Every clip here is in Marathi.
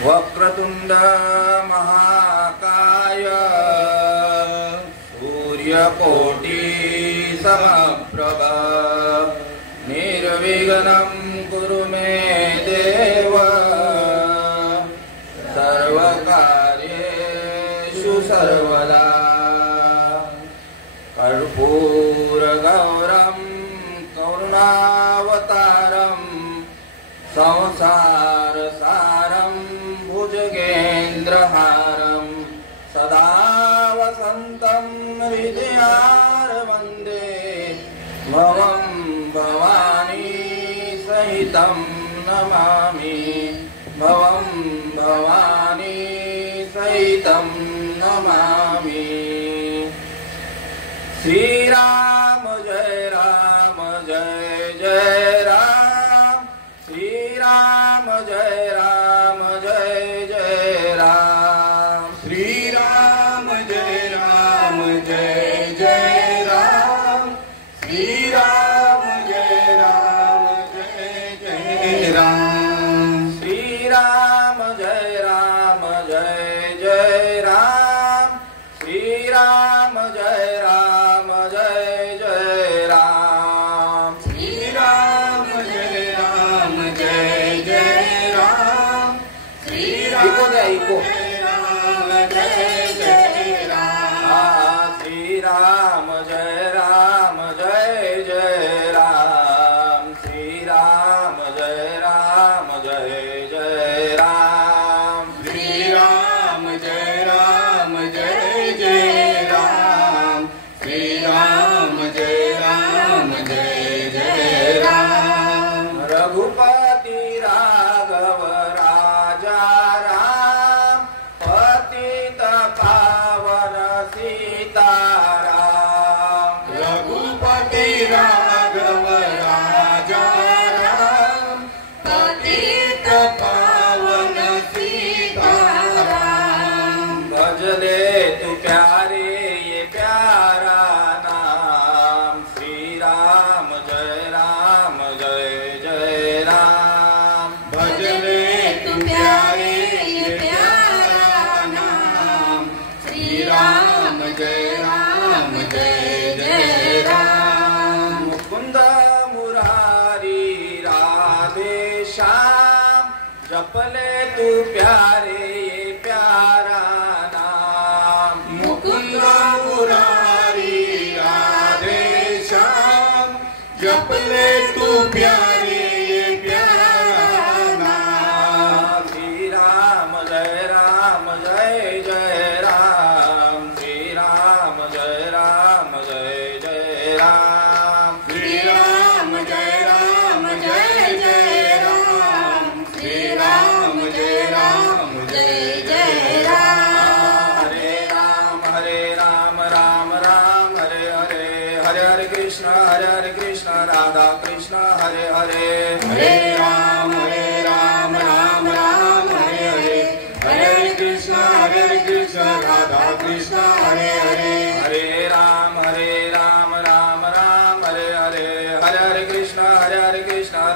वक्रतुंड महाकाय सूर्यकोटि समप्रभ निर्विघ्नं कुरु मे देव सर्वकार्येषु सर्वदा कर्पूरगौरं करुणावतारं संसारसारं भुजगेन्द्रहारं सदा वसन्तं हृदयारविन्दे भवं भवानी सहितं नमामि भवं भवानी सहितं नमामि। श्री राम जय जय राम, श्री राम जय जय राम, श्री राम जय जय राम, श्री राम जय जय राम, श्री राम जय जय राम, श्री राम जय जय राम, श्री राम जय जय राम, श्री राम जय जय राम, श्री राम जय जय राम, श्री राम जय जय राम, श्री राम जय जय राम, श्री राम जय जय राम। रघुपति राघव राजा राम, पतित पावन सीताराम, रघुपति राघव राजा राम, पतित पावन सीताराम। भजले तू प्यारे ये प्यारा नाम, श्री राम जय जय राम। भजले तू प्यारे ये प्यारा नाम, श्री राम जय जय राम। मुकुंद मुरारी राधे श्याम, जपले तू प्यारे ये प्यारा नाम, मुकुंद मुरारी राधे श्याम, जपले तू प्यारे ये प्यारा नाम। श्री राम जय जय राम, श्री राम जय जय राम, श्री राम जय जय राम, श्री राम जय जय राम। हरे राम राम राम हरे हरे, हरे हरे कृष्ण राधा कृष्ण हरे हरे, हरे राम राम राम हरे हरे, हरे हरे कृष्ण राधा कृष्ण हरे हरे, हरे राम राम हरे हरे, हरे हरे कृष्ण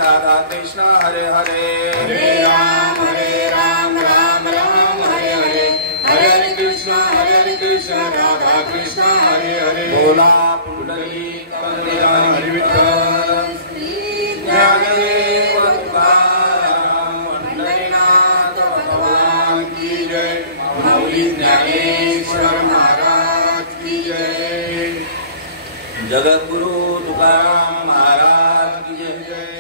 राधा कृष्ण हरे हरे, हरे राम राम हरे हरे, हरे हरे कृष्ण राधा कृष्ण हरे हरे। बोला पुंडलीक हरि विठ्ठल श्री ज्ञानदेव तुकाराम पंढरीनाथ भगवान की जय, माऊली ज्ञानेश्वर महाराज की जय। जगद्गुरु तुकाराम महाराज की जय,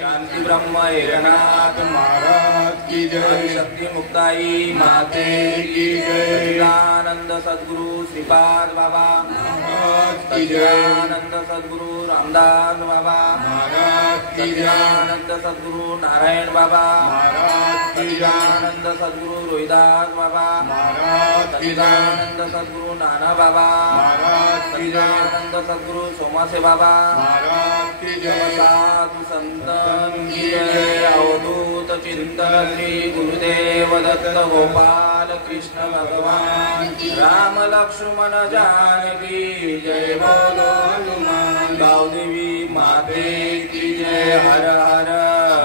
शांति ब्रह्म हिरनाथ महाराज की जय, शक्ति मुक्ताई माते की जय, आनंद सद्गुरु श्रीपाद बाबा महाराज की जय, आनंद सद्गुरु रामदास बाबा महाराज की जय, आनंद सद्गुरु नारायण बाबा महाराज की जय, आनंद सद्गुरु रोहिदास बाबा महाराज की जय, आनंद सद्गुरु नाना बाबा महाराज की जय, आनंद सद्गुरु सोमासे बाबा महाराज की जय, साधु संतन की जय, अवधूत चिंतन श्री गुरुदेव दत्त गोपाल कृष्ण भगवान राम लक्ष्मण जानकी जय, बोलो हनुमान गावदेवी माते की जय, हर हर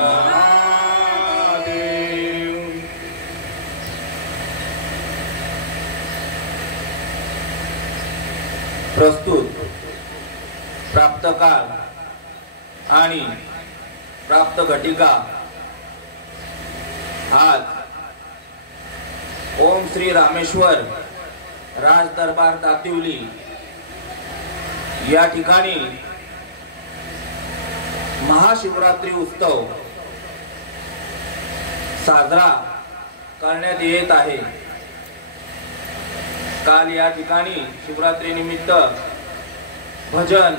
महादेव। प्रस्तुत प्राप्त काळ आणि प्राप्त घटिका आज ओम श्री रामेश्वर राज दरबार दातिवली या ठिकाणी महाशिवरात्री उत्सव साजरा करण्यात येत आहे। काल या ठिकाणी शिवरात्री निमित्त भजन,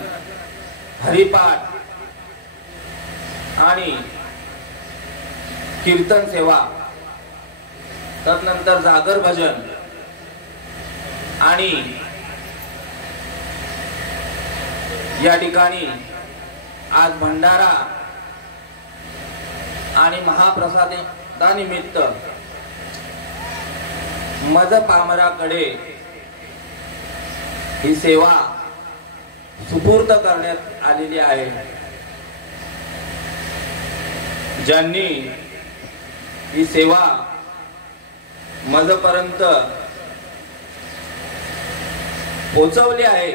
हरिपाठ आणि कीर्तन सेवा, तदनंतर जागर भजन आणि या ठिकाणी आज भंडारा आणि महाप्रसादानिमित्त मज पामराकडे ही सेवा सुपूर्द करण्यात आलेली आहे। ज्यांनी ही सेवा मजपर्यंत पोहोचवली आहे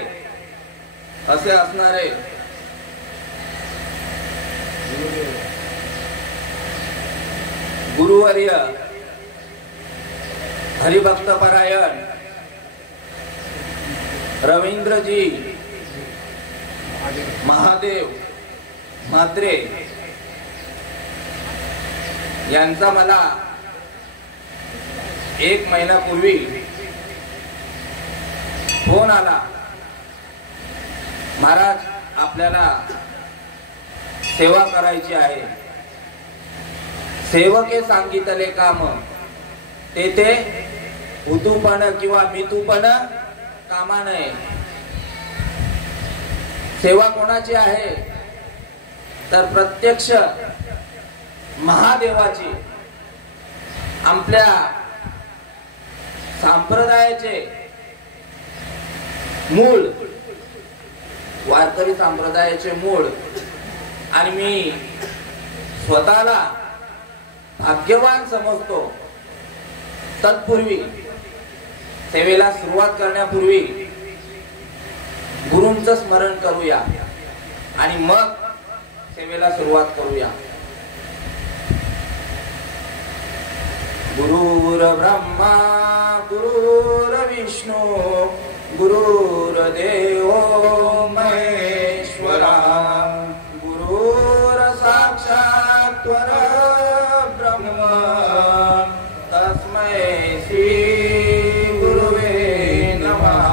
असे असणारे गुरुवर्य हरिभक्तपरायण रवींद्रजी महादेव म्हात्रे यांचा मला 1 महिन्यापूर्वी फोन आला। महाराज, आपल्याला सेवा करायची आहे। सेवके सांगितले काम तेथे हुतूपण किंवा मितूपण कामा नये। सेवा कोणाची आहे तर प्रत्यक्ष महादेवाची। आपल्या संप्रदायाचे मूळ, वारकरी संप्रदायाचे मूळ, आणि मी स्वतःला भाग्यवान समजतो। तत्पूर्वी सेवेला सुरुवात करण्यापूर्वी गुरूंचं स्मरण करूया आणि मग सेवेला सुरुवात करूया। गुरुर ब्रह्मा गुरुर विष्णू गुरुर्देव महेश्वरा गुरुर साक्षात् परब्रह्म तस्मै श्री गुरुवे नमः।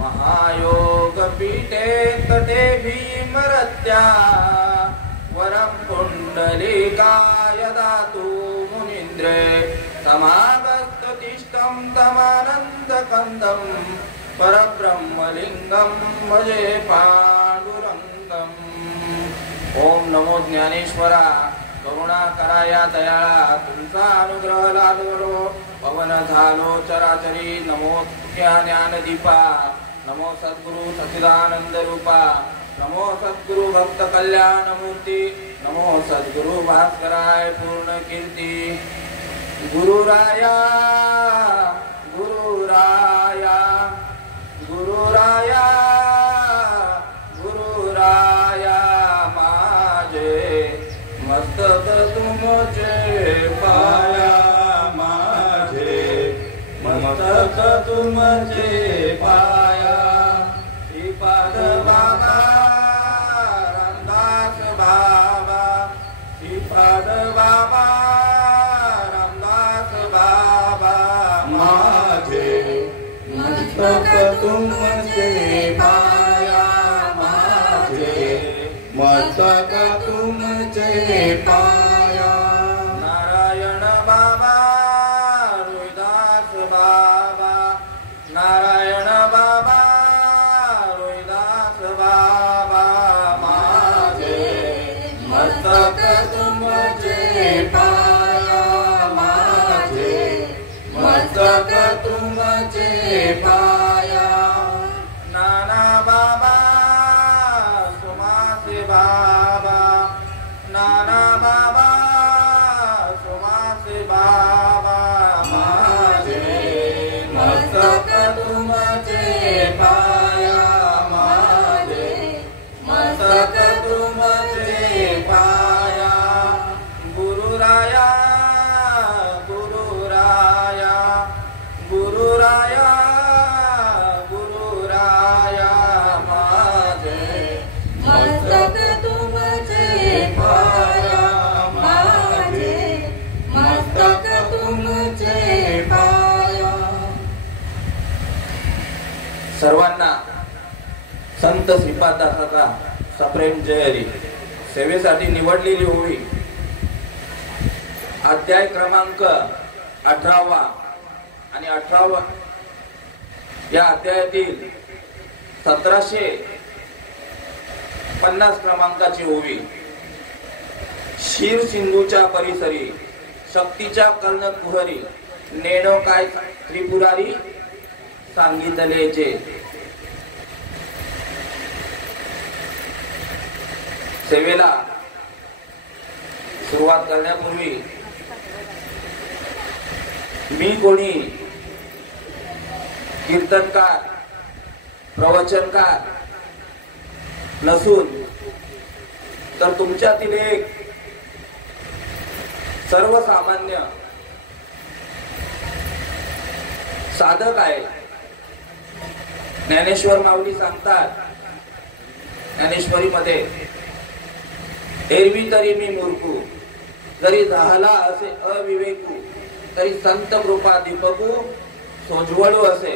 महायोग पीठे तटे भीमरत्या वरं पुंडलिकाय दातु मुनीन्द्रे समागस्ततिष्ठं तमानन्दकन्दं परब्रह्मलिंगं भजे पांडुरंगं। ओम नमो ज्ञानेश्वरा, करुणा करा या दयाळा, तुमचा अनुग्रह लाभलो पवन झालो चराचरी। नमो ज्ञानदीपा, नमो सद्गुरु सच्चिदानंद रूपा, नमो सद्गुरु भक्त कल्याण मूर्ती, नमो सद्गुरु भास्कराय पूर्ण कीर्ती। गुरुराया गुरुराया गुरुराया गुरुराया माझे मस्तक तुमचे पाया, माझे मस्तक तुमचे पाया। श्रीपाद बाबा रामदास बाबा, श्रीपाद बाबा रामदास बाबा, माझे मस्तक तुमचे पाया, माझे मस्तक तुमचे पाया। नारायण बाबा रोहिदास बाबा, नारायण बाबा रोहिदास बाबा, माझे मस्तक तुमचे पाया, माझे मस्तक तुमचे पाया। नाना बाबा सुमासे बाबा, नाना बाबा सर्वांना संत श्रीपाददासाचा सप्रेम जय हरी. सेवेसाठी निवडलेली होळी अध्याय क्रमांक 18 आणि 18 या अध्यायातील 1750 क्रमांकाची ओवी. शीर सिंधूच्या परिसरी शक्तीच्या कर्ण कुहरी नेणो काय त्रिपुरारी सांगितलेचे. सेवेला सुरुवात करण्यापूर्वी मी कोणी कीर्तनकार प्रवचनकार नसून तर तुमच्यातील एक सर्वसामान्य साधक आहे. ज्ञानेश्वर माऊली सांगतात ज्ञानेश्वरीमध्ये, एरवी तरी मी मूर्खू, जरी झाला असे अविवेकू, तरी संत कृपा दीपकू सोज्वळू असे.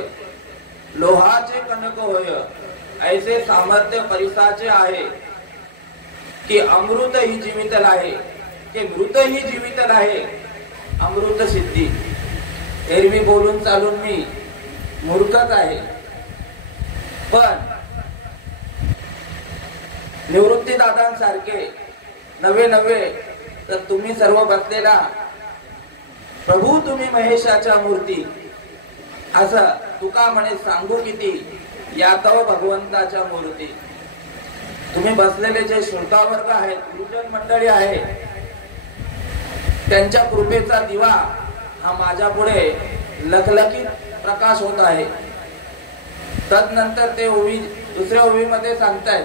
लोहाचे कनक होय ऐसे सामर्थ्य परिसाचे आहे, की अमृत ही जीवित आहे, की मृत ही जीवित आहे, अमृत सिद्धी. एरवी बोलून चालून मी मूर्खच आहे, पण निवृत्ती दादांसारखे नवे तर तुम्ही सर्व बसलेला प्रभू तुम्ही महेशाच्या मूर्ती असं तुका म्हणे सांगू किती यादव भगवंताच्या मूर्ती. तुम्ही बसलेले जे श्रोतावर्ग आहेत, गुरुजन मंडळी आहे, त्यांच्या कृपेचा दिवा हा माझ्या पुढे लखलखीत प्रकाश होत आहे. तदनंतर ते ओवी दुसऱ्या ओवीमध्ये सांगतायत,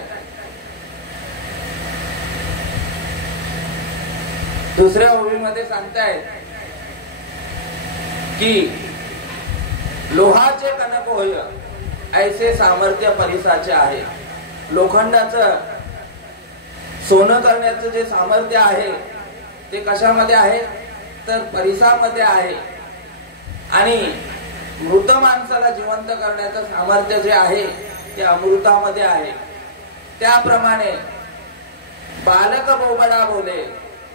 दुसऱ्या ओवीमध्ये सांगतायत की लोहाचे कनक होय ऐसे सामर्थ्य परिसाचे आहे. लोखंडाचं सोनं करण्याचं जे सामर्थ्य आहे ते कशामध्ये आहे तर परिसामध्ये आहे. आणि मृत माणसाला जिवंत करण्याचं सामर्थ्य जे आहे ते अमृतामध्ये आहे. त्याप्रमाणे बालक बोबडा बोले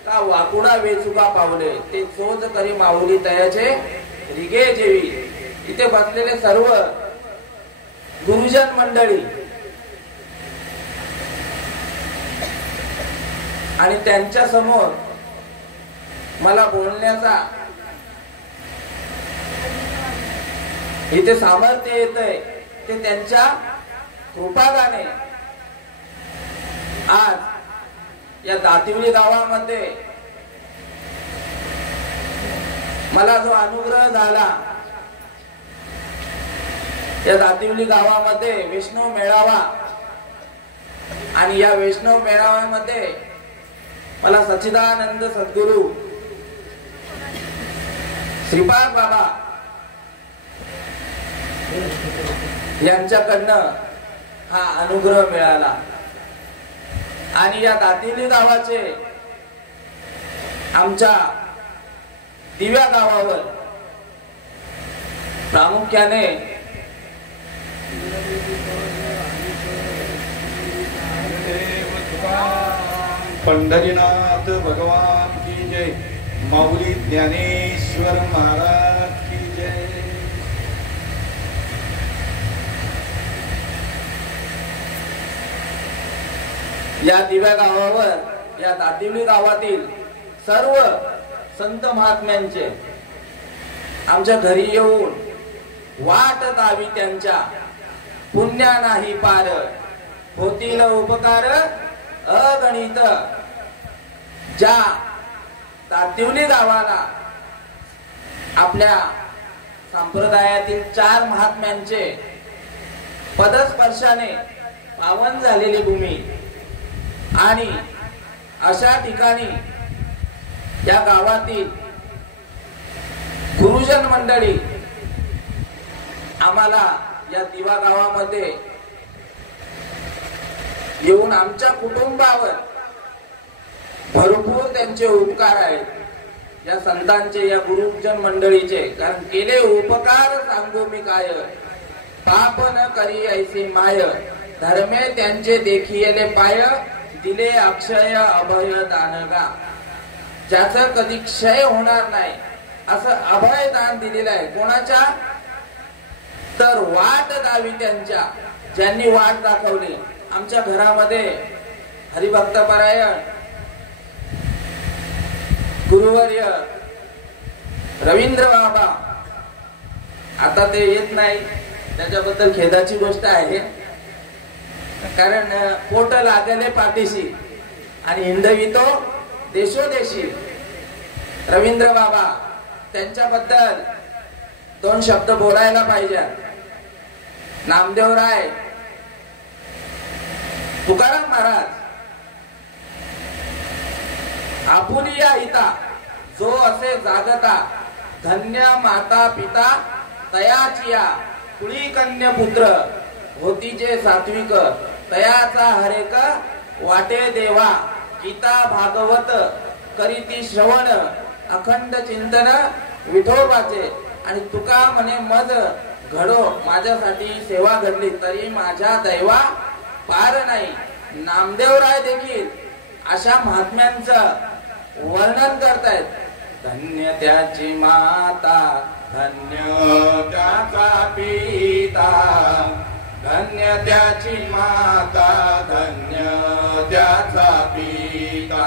का वाकुडा वेचुका पावले, ते चोच करी माऊली तयाचे रिगे जेवी. इथे बसलेले सर्व गुरुजन मंडळी आणि त्यांच्या समोर मला बोलण्याचा इथे सामर्थ्य येतंय, ते त्यांच्या कृपादाने. आज या दातिवली गावामध्ये मला जो अनुग्रह झाला, या दातिवली गावामध्ये वैष्णव मेळावा, आणि या वैष्णव मेळाव्यामध्ये मला सच्चिदानंद सद्गुरु श्रीपाद बाबा यांच्याकडनं हा अनुग्रह मिळाला. आणि या दातिवली गावाचे आमच्या दिव्या गावावर प्रामुख्याने पंढरीनाथ भगवान की जय. माऊली ज्ञानेश्वर महाराज की जय. या दिव्या गावावर, या दातिवली गावातील सर्व संत महात्म्यांचे आमच्या घरी येऊन वाट दावी त्यांच्या, पुण्या नाही पार, होतील उपकार अगणित. ज्या दातिवली गावाला आपल्या संप्रदायातील 4 महात्म्यांचे पदस्पर्शाने पावन झालेली भूमी, आणि अशा ठिकाणी या गावातील गुरुजन मंडळी आम्हाला या दिवा गावामध्ये येऊन आमच्या कुटुंबावर भरपूर त्यांचे उपकार आहेत. या संतांचे, या गुरुजन मंडळीचे, कारण केले उपकार सांगू मी काय. पाप न करी ऐसी माय, धर्मे त्यांचे देखिले पाय, दिले अक्षय अभय दानगा. ज्याचं कधी क्षय होणार नाही असं अभय दान दिलेलं आहे. कोणाच्या? तर वाट दावी त्यांच्या, ज्यांनी वाट दाखवली. आमच्या घरामध्ये हरिभक्तपरायण गुरुवर्य रवींद्र बाबा, आता ते येत नाही, त्याच्याबद्दल खेदाची गोष्ट आहे. कारण पोट लागले पाठीशी आणि हिंदवितो देशोदेशी. रवींद्र बाबा त्यांच्याबद्दल दोन शब्द बोलायला पाहिजे. नामदेवराय तुकाराम महाराज, आपुलिया हिता जो असे जागता, धन्य माता पिता तयाचिया, कुळी कन्या पुत्र होती जे सात्विक, तयाचा हरेक वाटे देवा, गीता भागवत करीती श्रवण, अखंड चिंतन विठोबाचे. आणि तुका म्हणे मज घडो, माझ्यासाठी सेवा घडली तरी माझ्या दैवा पार नाही. नामदेवराय देखील अशा महात्म्यांचं वर्णन करतायत. धन्य त्याची माता, धन्य त्याचा पिता, धन्य त्याची माता, धन्य त्याचा पिता,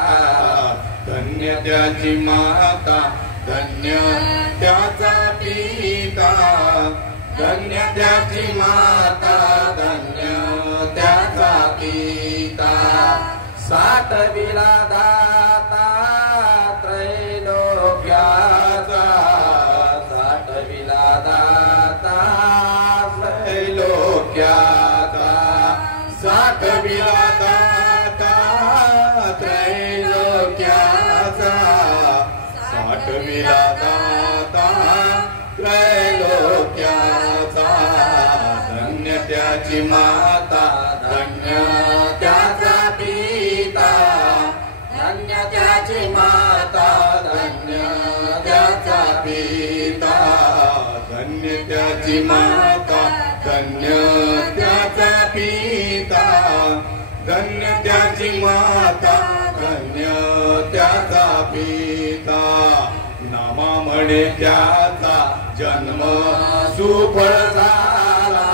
धन्य त्याची माता, धन्य त्याचा पिता, धन्य त्याची माता, धन्य त्याचा पिता. साठविला दाता त्रैलोक्याचा, साठविला दाता त्रैलोक्याचा, साठविला दाता त्रैलोक्याचा, साठविला दाता त्रैलोक्याचा. धन्य त्याची माता, धन्य त्याचा पिता, धन्य त्याची माता, धन्य त्याचा पिता, धन्य त्याची माता, धन्य त्याचा पिता, धन्य त्याची माता, धन्य त्याचा पिता. नामा म्हणे त्याचा जन्म सुफळ झाला,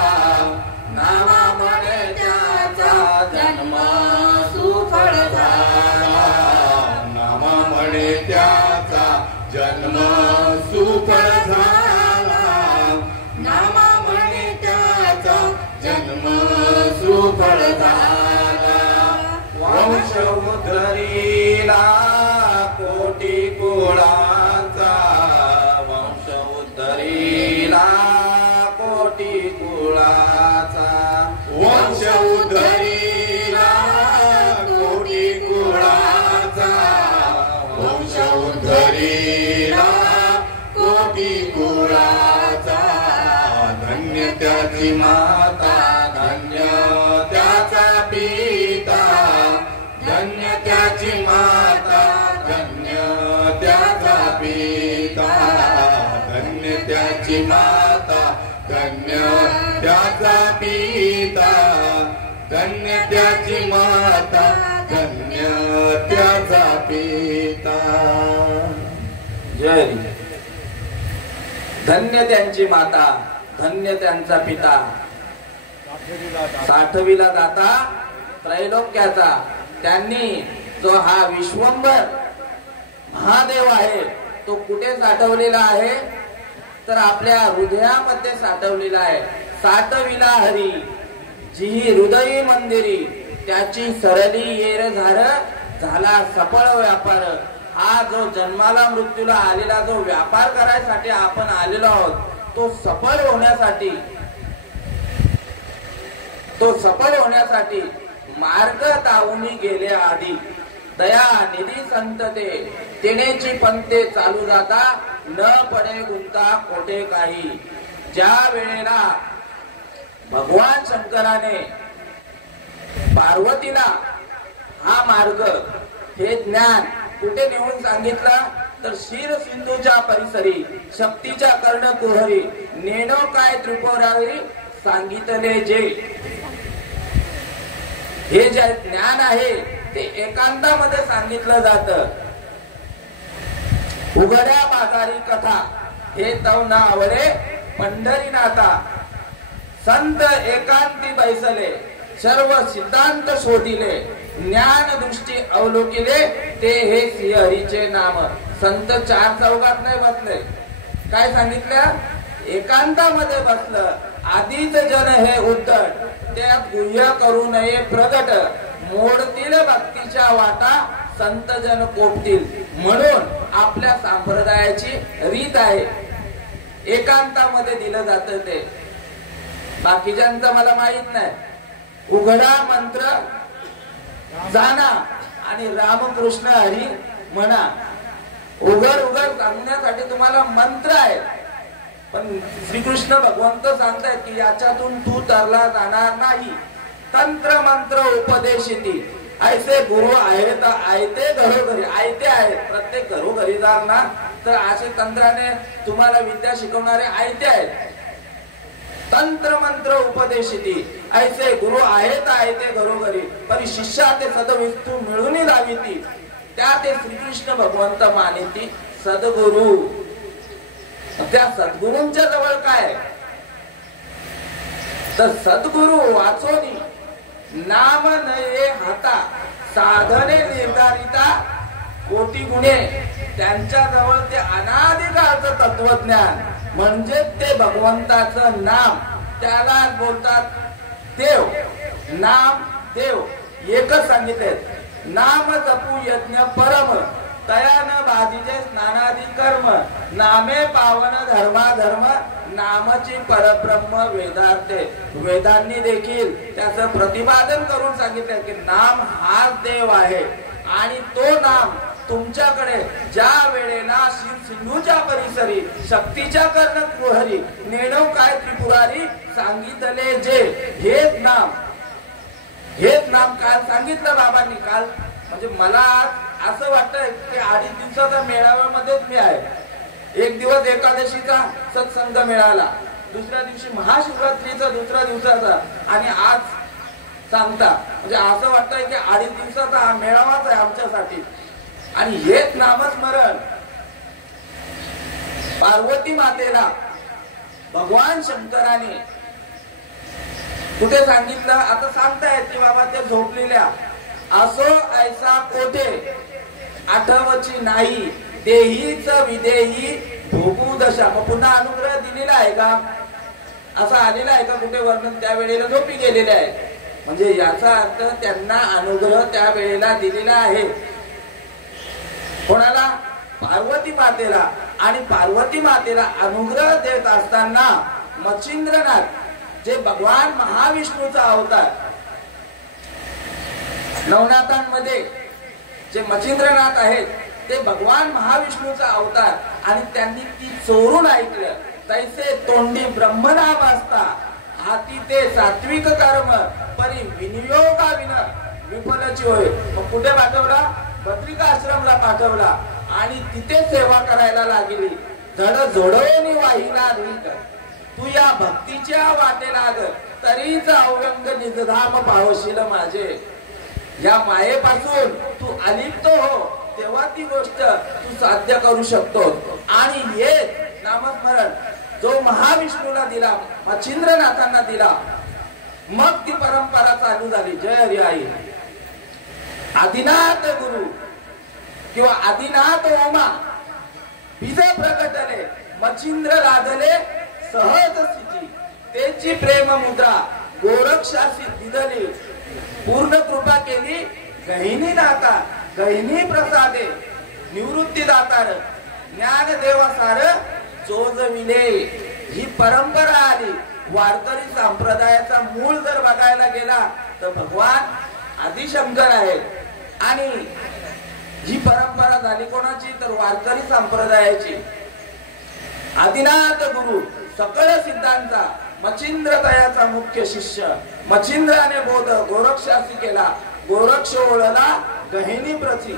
नामा म्हणे त्याचा जन्म सुफळ झाला, नामा म्हणे त्याचा जन्म सुफळ झाला, नामा म्हणे त्याचा जन्म सुफळ झाला. वंश उद्धरीला कोटी कुळाचा, वंश उद्धरीला कोटी कुळाचा, वंश उद्धरीला कोटी कुळाचा, वंश उद्धरीला कोटी कुळाचा. धन्य त्याची माता, धन्य त्याचा पिता, धन्य त्याची माता, धन्य त्याचा पिता, धन्य त्याची माता, धन्य त्याचा पिता, धन्य त्याची माता, धन्य त्याचा पिता. जय. धन्य त्यांची माता, धन्य त्यांचा पिता, साठविला दाता त्रैलोक्याचा. त्यांनी जो हा विश्वंभर महादेव आहे तो कुठे साठवलेला आहे? तर आपल्या हृदयामध्ये साठवलेला आहे. साठविला हरी जी हृदयी मंदिरी, त्याची सरली येर झाला सफळ व्यापार. हा जो जन्माला मृत्यूला आलेला जो व्यापार करायसाठी आपण आलेलो आहोत, तो सफळ होण्यासाठी मार्ग दावूनी गेले आधी. दया निधी संतते तेनेची पंते चालू जाता, न पडे गुंता कोठे काही. ज्या वेळेला भगवान शंकराने पार्वतीला हा मार्ग, हे ज्ञान कुठे नेऊन सांगितलं? तर शिर सिंधूच्या परिसरी शक्तीच्या कर्ण कुहरी, नेणो काय त्रिपुरारी सांगितले जे, हे जे ज्ञान आहे ते एकांतामध्ये सांगितलं जातं. उघड्या बाजारी कथा हे तव ना आवडे पंढरीनाथा. संत एकांती बैसले सर्व सिद्धांत शोधिले. ज्ञान दृष्टी अवलोकिले ते हे श्रीहरीचे नाम. संत चार चौघात नाही बसले. काय सांगितलं? एकांतामध्ये बसलं. आधीच जन हे उद्धट त्यात गुह्य करू नये प्रगट. मोडतील भक्तीच्या वाटा संत जन कोपतील. म्हणून आपल्या संप्रदायाची रीत आहे एकांतामध्ये दिलं जातं ते. बाकीच्यांचं मला माहित नाही. उघडा मंत्र जाणा आणि रामकृष्ण हरी म्हणा. उघड उघड सांगण्यासाठी तुम्हाला मंत्र आहे, पण श्रीकृष्ण भगवंत सांगतायत की याच्यातून तू तरला जाणार नाही. तंत्र मंत्र उपदेशिती ऐसे गुरु आहेत आयते घरोघरी. आयते आहेत, प्रत्येक घरोघरी जाल ना तर असे तंत्राने तुम्हाला विद्या शिकवणारे आयते आहेत. तंत्र मंत्र उपदेशिती ऐसे गुरु आहेत आयते घरोघरी. पण शिष्या ते सदविस्तू मिळून लाविती. त्या ते श्रीकृष्ण भगवंत मानिती सद्गुरु. त्या सद्गुरूंच्या जवळ काय तर सद्गुरु वाचोनी नाम नये हाता. साधने निर्धारिता कोटी गुणे. त्यांच्या जवळ ते अनादिकाळचं तत्वज्ञान म्हणजे ते भगवंताचं नाम. त्याला बोलतात देव. नाम देव एकच सांगितले. नाम जपू यज्ञ परम तयान बाधीचे स्नानादी कर्म. नामे पावन धर्मा धर्म नामची परब्रह्म वेदार्थे. वेदांनी देखील त्याचं प्रतिपादन करून सांगितलं की नाम हाच देव आहे. आणि तो नाम तुमच्याकडे ज्या वेळेला सिंधूच्या परिसरी शक्तीच्या कर्ण कुहरी नेणव काय त्रिपुरारी सांगितले जे. हेच नाम काल सांगितलं बाबांनी. काल म्हणजे मला असं वाटतंय की 2.5 दिवसाचा मेळाव्यामध्येच मी आहे. एक दिवस एकादशीचा सत्संग मिळाला, दुसऱ्या दिवशी महाशिवरात्रीचा दुसऱ्या दिवसाचा, आणि आज सांगता. म्हणजे असं वाटतंय की 2.5 दिवसाचा हा मेळावाच आहे आमच्यासाठी. आणि हेच नामस्मरण पार्वती मातेला भगवान शंकराने कुठे सांगितलं. आता सांगतायत की बाबा ते झोपलेल्या असो ऐसा कोठे आठवची नाही देहीच विदेही भोगू दशा. मग पुन्हा अनुग्रह दिलेला आहे का? असा आलेला आहे का कुठे वर्णन? त्या वेळेला झोपी गेलेले आहे. म्हणजे याचा अर्थ त्यांना अनुग्रह त्या वेळेला दिलेला आहे. कोणाला? पार्वती मातेला. आणि पार्वती मातेला अनुग्रह देत असताना मच्छिंद्रनाथ जे भगवान महाविष्णूचा अवतार, नवनाथांमध्ये जे मच्छिंद्रनाथ आहेत ते भगवान महाविष्णूचा अवतार. आणि त्यांनी ती चोरून ऐकलं. तैसे तोंडी ब्रह्मनाम असता हाती ते सात्विक कर्म परी विनियोगा विना विफलची होय. मग कुठे पाठवला? बद्रिका आश्रमला पाठवला. आणि तिथे सेवा करायला लागली. धड जोडवणी वाहिला रीत तू या भक्तीच्या वाटेला लाग तरीच अव्यंग निजधाम पावशील माझे. या मायेपासून तू अलिप्त हो तेव्हा ती गोष्ट तू साध्य करू शकतो. आणि हे नामस्मरण जो महाविष्णूला दिला, मच्छिंद्रनाथांना दिला, मग ती परंपरा चालू झाली. जय हरी आई. आदिनाथ गुरु किंवा आदिनाथ ओमा बीज प्रकटले मच्छिंद्र लादले सहज स्थिती. त्याची प्रेम मुद्रा गोरक्षासी दिदली. पूर्ण कृपा केली गहिनी नाता गहिनी प्रसादे निवृत्ती दातार ज्ञान देवासार चोजविले. ही परंपरा आली. वारकरी संप्रदायाचा मूळ जर बघायला गेला तर भगवान आदिशंकर आहे. आणि ही परंपरा झाली कोणाची? तर वारकरी संप्रदायाची. आदिनाथ गुरु सकळ सिद्धांचा मच्छिंद्र दयाचा मुख्य शिष्य. मच्छिंद्राने बोध गोरक्षासी केला. गोरक्ष ओळला गहिनी प्रची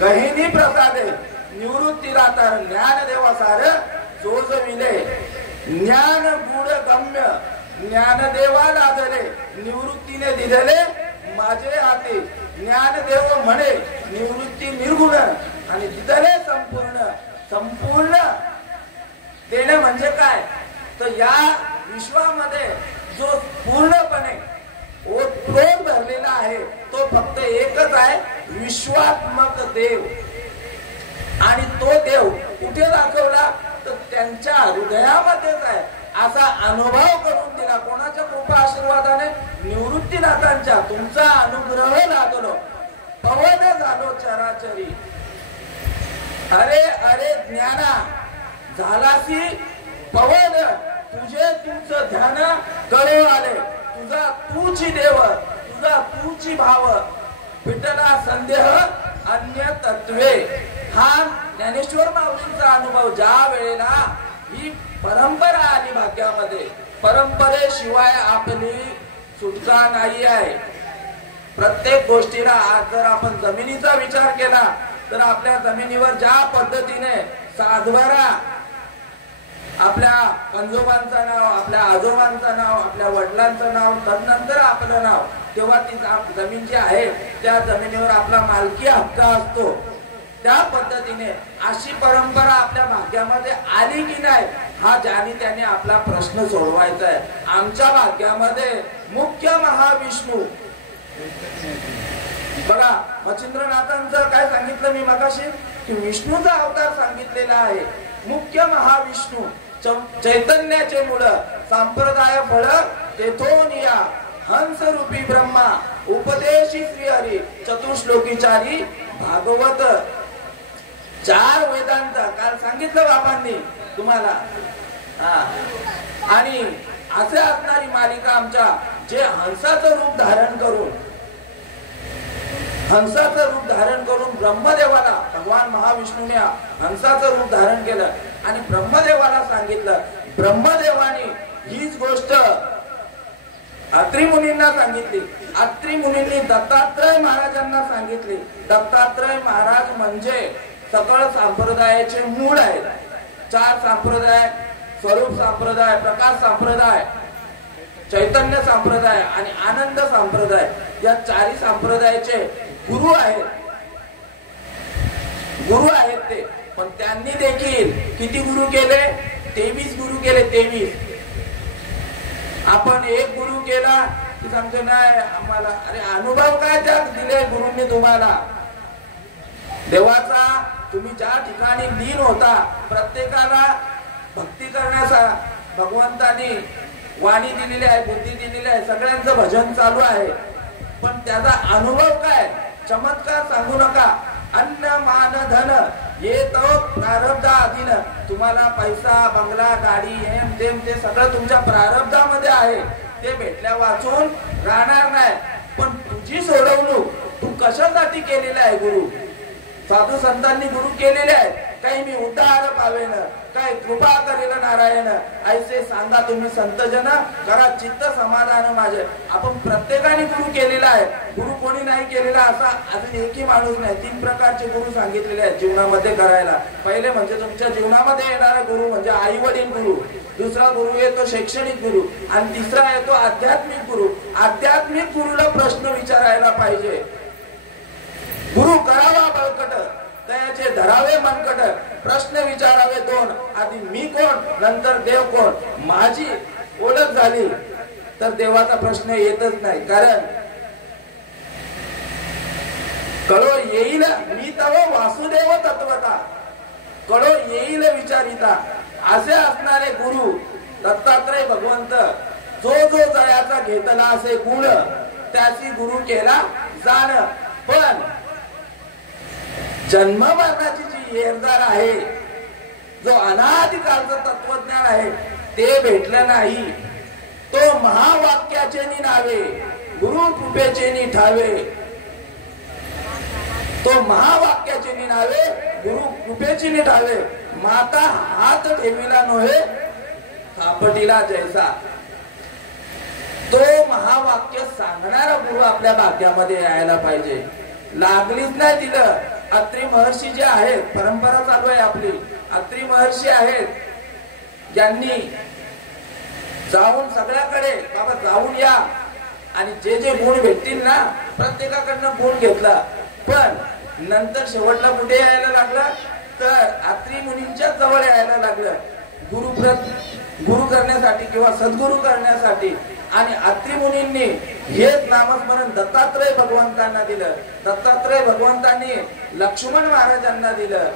गहिनी प्रसादे निवृत्ती दातार ज्ञान देवासार जोजविले. ज्ञान गुढ गम्य ज्ञानदेवा लादले निवृत्तीने दिलेले माझे हाती. ज्ञानदेव म्हणे निवृत्ती निर्गुण आणि दिदले संपूर्ण. संपूर्ण देणं म्हणजे काय तर या विश्वामध्ये जो पूर्णपणे ओतप्रोत भरलेला आहे तो फक्त एकच आहे, विश्वात्मक देव. आणि तो देव कुठे दाखवला तर त्यांच्या हृदयामध्येच आहे असा अनुभव करून दिला. कोणाच्या कृपा आशीर्वादाने? निवृत्तीनाथांच्या. तुमचा अनुग्रह लादलो पवन झालो चराचरी. अरे अरे ज्ञाना झालासी पवन, तुझे तुझं ध्यान कळू आले. तुझा तूची देव, तुझा तूची भाव, विठ्ठला संदेह अन्य तत्वे. हा ज्ञानेश्वर माऊलींचा अनुभव. ज्या वेळेला ही परंपरा आली भाग्यामध्ये, परंपरेशिवाय आपली सुटका नाही आहे. प्रत्येक गोष्टीला आज जर आपण जमिनीचा विचार केला तर आपल्या जमिनीवर ज्या पद्धतीने सातबारा आपल्या पंजोबांचं नाव, आपल्या आजोबांचं नाव, आपल्या वडिलांचं नाव, तदनंतर आपलं नाव, तेव्हा ती जमीन जी आहे त्या जमिनीवर आपला मालकी हक्क असतो. त्या पद्धतीने अशी परंपरा आपल्या भाग्यामध्ये आली की नाही हा ज्याने त्याने आपला प्रश्न सोडवायचा आहे. आमच्या भाग्यामध्ये मुख्य महाविष्णू बघा. मच्छिंद्रनाथांचं काय सांगितलं मी मगाशी की विष्णूचा अवतार सांगितलेला आहे. मुख्य महाविष्णू चैतन्याचे मूळ, संप्रदाय फळ तेथोन या, हंस रूपी ब्रह्मा, उपदेशी श्री हरी, चतुश्लोकीचारी भागवत. 4 वेदांत काल सांगितलं बाबांनी तुम्हाला. आणि असे असणारी मालिका आमच्या जे हंसाचं रूप धारण करून ब्रह्मदेवाला, भगवान महाविष्णूने हंसाचं रूप धारण केलं आणि ब्रह्मदेवाला सांगितलं. ब्रह्मदेवाने हीच गोष्ट अत्रि मुनींना सांगितली. अत्रि मुनींनी दत्तात्रय महाराजांना सांगितली. दत्तात्रय महाराज म्हणजे सकळ संप्रदायाचे मूळ आहेत. 4 संप्रदाय, स्वरूप संप्रदाय, प्रकाश संप्रदाय, चैतन्य संप्रदाय आणि आनंद संप्रदाय, या 4 संप्रदायाचे गुरु आहेत. ते पण त्यांनी देखील किती गुरु केले? 23 गुरु केले. 23. आपण एक गुरु केला की सांगतो नाही आम्हाला. अरे अनुभव काय त्यात दिले गुरुंनी तुम्हाला? देवाचा तुम्ही ज्या ठिकाणी लीन होता, प्रत्येकाला भक्ती करण्याचा भगवंतानी वाणी दिलेली आहे, बुद्धी दिलेली आहे, सगळ्यांचं भजन चालू आहे. पण त्याचा अनुभव काय? चमत्कार सांगू नका. अन्न मान धन येतो प्रारब्धाधीन. तुम्हाला पैसा, बंगला, गाडी, हेम तेम ते सगळं तुमच्या प्रारब्धामध्ये आहे. ते भेटल्या वाचून राहणार नाही. पण तुझी सोडवणूक तू कशासाठी केलेला आहे? गुरु साधू संतांनी गुरु केलेले आहेत. काही मी उद्धार पावेन, काय कृपा करेल नारायण, ऐसे सांगा तुम्ही संतजन, करा चित्त समाधान माझे. आपण प्रत्येकाने गुरु केलेला आहे. गुरु कोणी नाही केलेला असा अजून एकही माणूस नाही. 3 प्रकारचे गुरु सांगितलेले आहेत जीवनामध्ये करायला. पहिले म्हणजे तुमच्या जीवनामध्ये येणारा गुरु म्हणजे आई वडील गुरु. दुसरा गुरु येतो शैक्षणिक गुरु आणि तिसरा येतो आध्यात्मिक गुरु. आध्यात्मिक गुरुला प्रश्न विचारायला पाहिजे. गुरु करावा बळकट, त्याचे धरावे मनकट, प्रश्न विचारावे 2. आधी मी कोण, नंतर देव कोण. माझी ओळख झाली तर देवाचा प्रश्न येतच नाही. कारण कळो येईल मी तव वासुदेव तत्वता, कळो येईल विचारिता. असे असणारे गुरु दत्तात्रय भगवंत. जो जयाचा घेतला असे गुण त्याची गुरु केला जाण. पण जन्म मरणाची जी येरदार आहे, जो अनादिकालचं तत्वज्ञान आहे ते भेटलं नाही. तो महावाक्याचे नावे, गुरु कृपेचे ठावे. तो महावाक्याचे नावे, गुरु कृपेचे ठावे. माता हात ठेविला नव्हे कापटीला जैसा. तो महावाक्य सांगणारा गुरु आपल्या भाग्यामध्ये यायला पाहिजे. लागलीच नाही दिलं. अत्रि महर्षी जे आहेत, परंपरा चालू आहे आपली, अत्रि महर्षी आहेत ज्यांनी जाऊन सगळ्याकडे बाबा जाऊन या आणि जे जे गुण भेटतील ना प्रत्येकाकडनं गुण घेतला. पण नंतर शेवटला कुठे यायला लागला तर आत्री मुनींच्या जवळ यायला लागलं गुरु करण्यासाठी किंवा सद्गुरु करण्यासाठी. आणि आत्री मुनींनी हेच नामस्मरण दत्तात्रय भगवंतांना दिलं. दत्तात्रय भगवंतांनी लक्ष्मण महाराजांना दिलं,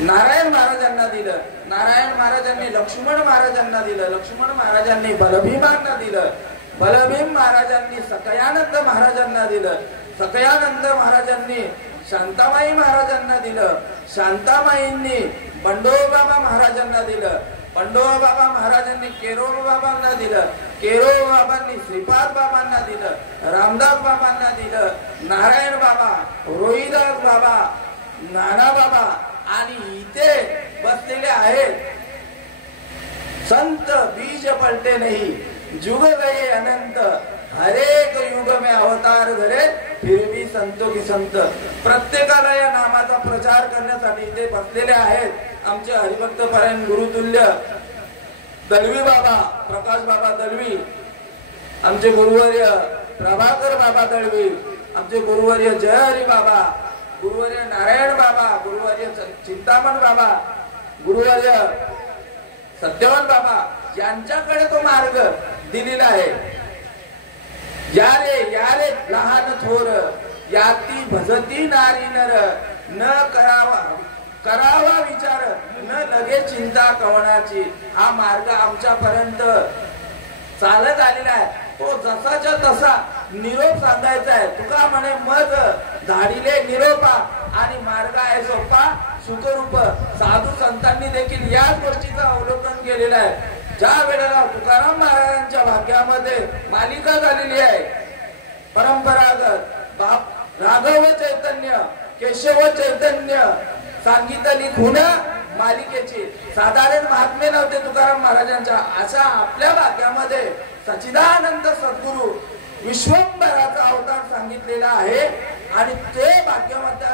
नारायण महाराजांना दिलं, नारायण महाराजांनी लक्ष्मण महाराजांना दिलं, लक्ष्मण महाराजांनी बलभीमांना दिलं, बलभीम महाराजांनी सकयानंद महाराजांना दिलं, सकयानंद महाराजांनी शांताबाई महाराजांना दिलं, शांताबाईंनी बंडोबाबा महाराजांना दिलं, बंडोबाबा महाराजांनी केरोळ बाबांना दिलं, केरोळ बाबांनी श्रीपाद बाबांना दिलं, रामदास बाबांना दिलं, नारायण बाबा, रोहिदास बाबा, नाना बाबा. आणि इथे बसलेले आहेत संत बीज पलटे नाही जुग गए अनंत हरेक युग में अवतार धरे फिर भी संतो की संत. प्रत्येकाला या नामाचा प्रचार करण्यासाठी इथे बसलेले आहेत आमचे हरिभक्त परायण गुरुतुल्य दळवी बाबा, प्रकाश बाबा दळवी, आमचे गुरुवर्य प्रभाकर बाबा दळवी, आमचे गुरुवर्य जयहरी बाबा, गुरुवर्य नारायण बाबा, गुरुवर्य चिंतामण बाबा, गुरुवर्य सत्यवान बाबा, यांच्याकडे तो मार्ग दिलेला आहे. यारे लहान थोर याती भजती नारी नर न करावा विचार न लगे चिंता कवनाची. हा मार्ग आमच्यापर्यंत चालत आलेला आहे. तो जसाच्या तसा निरोप सांगायचा आहे. तुका म्हणे मज धाडिले निरोपा आणि मार्ग आहे सोपा सुखरूप. साधू संतांनी देखील याच गोष्टीचं अवलोकन केलेलं आहे. ज्या वेळेला तुकाराम महाराजांच्या भाग्यामध्ये मालिका झालेली आहे परंपरागत राघव चैतन्य केशव चैतन्य सांगितली खुण मालिकेची. साधारण महात्मे नव्हते तुकाराम महाराजांच्या. अशा आपल्या भाग्यामध्ये सच्चिदानंद सद्गुरु विश्वंभराचा अवतार सांगितलेला आहे. आणि ते भाग्यामध्ये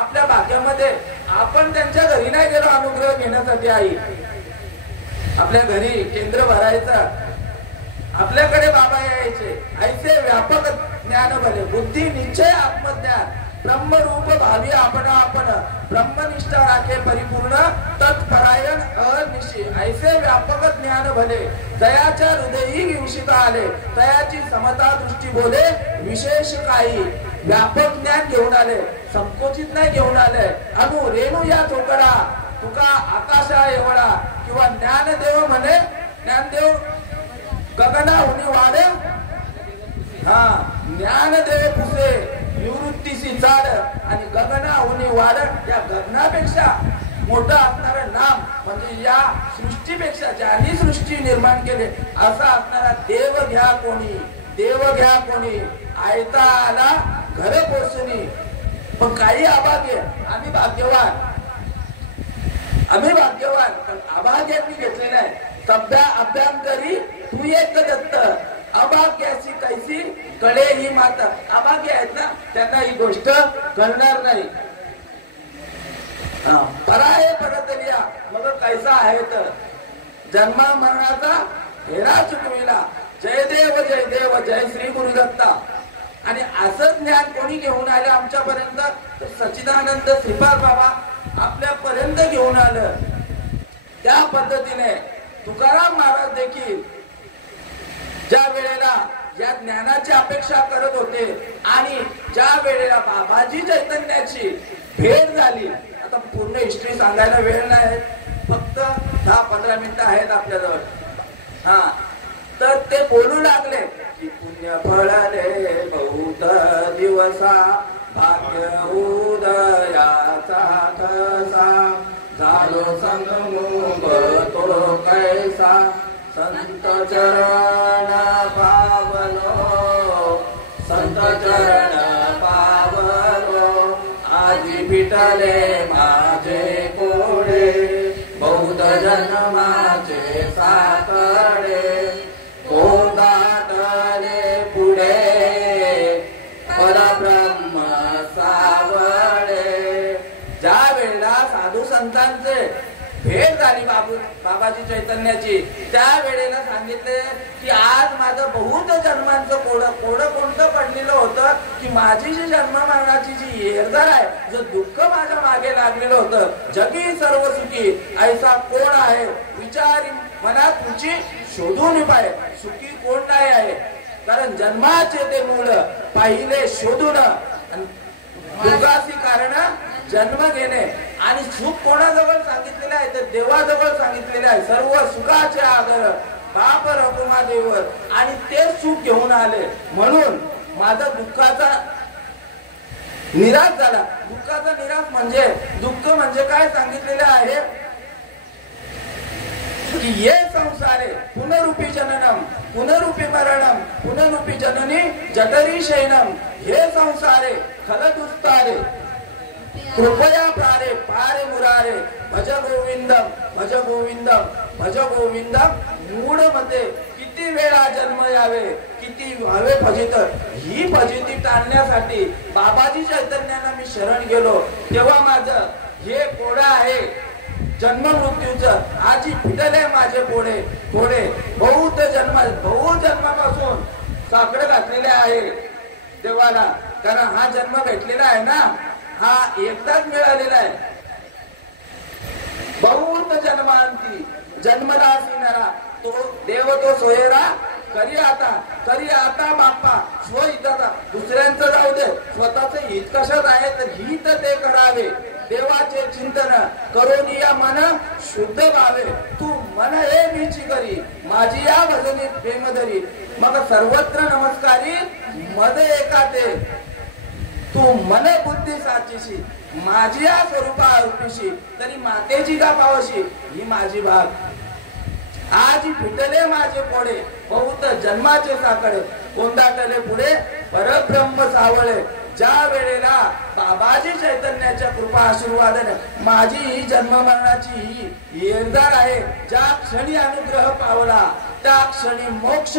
आपल्या भाग्यामध्ये आपण त्यांच्या घरी नाही गेलो अनुग्रह घेण्यासाठी. आई आपल्या घरी केंद्र भरायचं, आपल्याकडे बाबा यायचे. ऐसे व्यापक ज्ञान भले बुद्धी निश्चय आत्मज्ञान ब्रह्मरूप भावी आपण ब्रह्मनिष्ठा राखे परिपूर्ण तत्परायण अनिशी. ऐसे व्यापक ज्ञान भले दयाच्या हृदयी विषिता आले तयाची समता दृष्टी बोले विशेष काही. व्यापक ज्ञान घेऊन आले, संकोचित नाही घेऊन आले. अनु रेणू या चोकडा तुका आकाशा एवढा किंवा ज्ञानदेव म्हणे ज्ञानदेव गगना होणी वाढे. हा ज्ञानदेव पुसे निवृत्तीची झाड आणि गगना होणी वाढ. या गगनापेक्षा मोठं असणारं नाम म्हणजे या सृष्टीपेक्षा ज्यांनी सृष्टी निर्माण केले असा असणारा देव घ्या कोणी, देव घ्या कोणी. आयता आला घर पोचणी. पण काही अभाग्य, आम्ही भाग्यवान, आम्ही भाग्यवान पण अभाग्यांनी घेतलेलं आहे. सभ्या अभ्यांकरी तू एक दत्त अभाग्याची कैसी कळे ही माता. अभाग्य आहेत ना त्यांना ही गोष्ट कळणार नाही. पराये परतलिया मग कैसा आहे तर जन्मा मरणाचा हेरा चुकविला. जय देव जय श्री गुरुदत्ता. आणि असं ज्ञान कोणी घेऊन आले आमच्यापर्यंत तर सच्चिदानंद श्रीपाद बाबा आपल्यापर्यंत घेऊन आलं. त्या पद्धतीने तुकाराम महाराज देखील ज्या वेळेला या ज्ञानाची अपेक्षा करत होते आणि ज्या वेळेला बाबाजी चैतन्याची भेट झाली. आता पूर्ण हिस्ट्री सांगायला वेळ नाही, फक्त 10-15 मिनिटं आहेत आपल्याजवळ. हा तर ते बोलू लागले की पुण्य फळले बहुत दिवसा भाग्य उदयाचा कसा झालो संगमुख तो कैसा संत चरण पावलो संत चरण पावलो आजी पिटले माझे कोडे बहुत जन्माचे साकडे कोंदाटले पुढे परब्रह्म सावळे. ज्या वेळेला साधू संतांचे भेट झाली बाबाजी चैतन्याची, त्या वेळेला सांगितले की आज माझं बहुत जन्मांचं कोडं कोणतं पडलेलं होतं की माझी जी जन्म मरणाची जी येरदार आहे, जो दुःख माझ्या मागे लागलेलं होतं, जगी सर्व सुखी ऐसा कोण आहे विचारी मनात तुझी शोधून पाय, सुखी कोण नाही आहे, कारण जन्माचे ते मूळ पाहिले शोधून, दुःखाची कारण जन्म घेणे, आणि सुख कोणाजवळ सांगितलेले आहे तर देवाजवळ सांगितलेले आहे, सर्व सुखाचे आदर बाप रघुमा देवर, आणि ते सुख घेऊन आले, म्हणून माझा दुःखाचा निराश झाला. दुःखाचा निराश म्हणजे दुःख म्हणजे काय सांगितलेले आहे की ये संसारे पुनरूपी जननम पुनरूपी मरणम पुनरूपी जननी जठरी शयनम, हे संसारे खलदुस्तारे कृपया पारे पारे मुरारे भज गोविंदम भज गोविंदम भज गोविंदम, मूळ मध्ये किती वेळा जन्म यावे, किती व्हावे फजित, ही फजिती टाळण्यासाठी बाबाजी चैतन्यांना मी शरण गेलो, तेव्हा माझं हे कोडं आहे जन्म मृत्यूचं, आजी फिटले माझे कोडे थोडे, बहुत जन्मापासून साकडे घातलेले आहे देवाला, कारण हा जन्म भेटलेला आहे ना, हा एकदाच मिळालेला आहे. बहुत जन्मांती जन्मला सिनरा, तो देव तो सोयरा करी आता बाप्पा स्वहिताचा, दुसऱ्यांचं जाऊ दे, स्वतःच हित कशात आहे तर हित ते करावे, देवाचे चिंतन करून या मन शुद्ध व्हावे, तू मन हे मीची करी माझी या भजनी प्रेमधरी, मग सर्वत्र नमस्कारी मद एका ते, तू मन बुद्धी साचीशी माझी या स्वरूपा अर्पिशी, तरी मातेची का पावशी ही माझी भाग, आज फिटले माझे कोडे बहुत जन्माचे साकडे, कोंदाटले पुढे परब्रह्म सावळे, ज्या वेळेला बाबाजी चैतन्याच्या कृपा आशीर्वादाने माझी ही जन्म मरणाची ही येरदार आहे, ज्या क्षणी अनुग्रह पावला त्या क्षणी मोक्ष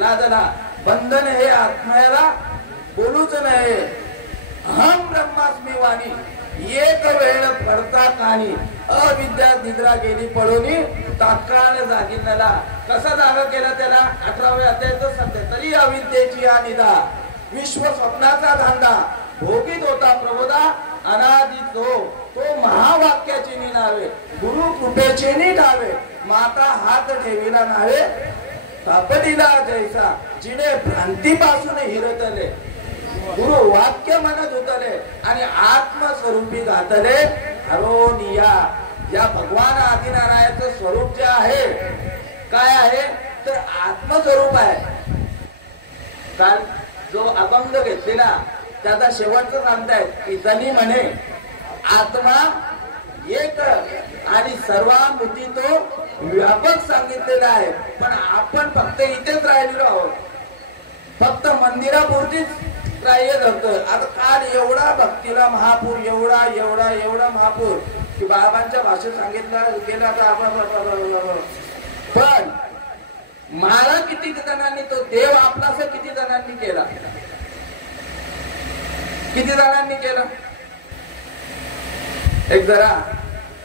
लादला, बंधन हे आत्म्याला बोलूच नाही, अहम ब्रह्मास्मी वाणी एक वेळ पडता कानी, अविद्या निद्रा गेली पळोनी तात्काळ जागिनला, कसा जागा केला त्याला 18व्या अध्यायात सांगते, तरी अविद्येची या निदा विश्व स्वप्नाचा धांदा, भोगीत होता प्रबोधा अनादित तो महावाक्याची निनावे, गुरु कृपेची निठावे, माता हात ठेविला नावे, तापडीला जैसा जिने भ्रांतीपासून हिरतले, गुरु वाक्य म्हणत उतले आणि आत्मस्वरूपी घातले हरोनिया, या भगवान आदिनारायणाचं स्वरूप जे आहे काय आहे तर आत्मस्वरूप आहे. काल जो अभंग घेतलेला त्याचा शेवटचं सांगतायत की जनी म्हणे आत्मा एक आणि सर्वामृती तो व्यापक सांगितलेला आहे, पण आपण फक्त इथेच राहिलेलो आहोत, फक्त मंदिरापुरतीच राहिले धरतो. आता काल एवढा भक्तीला महापूर, एवढा एवढा एवढा महापूर की बाबांच्या भाषेत सांगितलं गेला तर आपण, पण मला किती जणांनी तो देव आपलास किती जणांनी केला, किती जणांनी केलं, एक जरा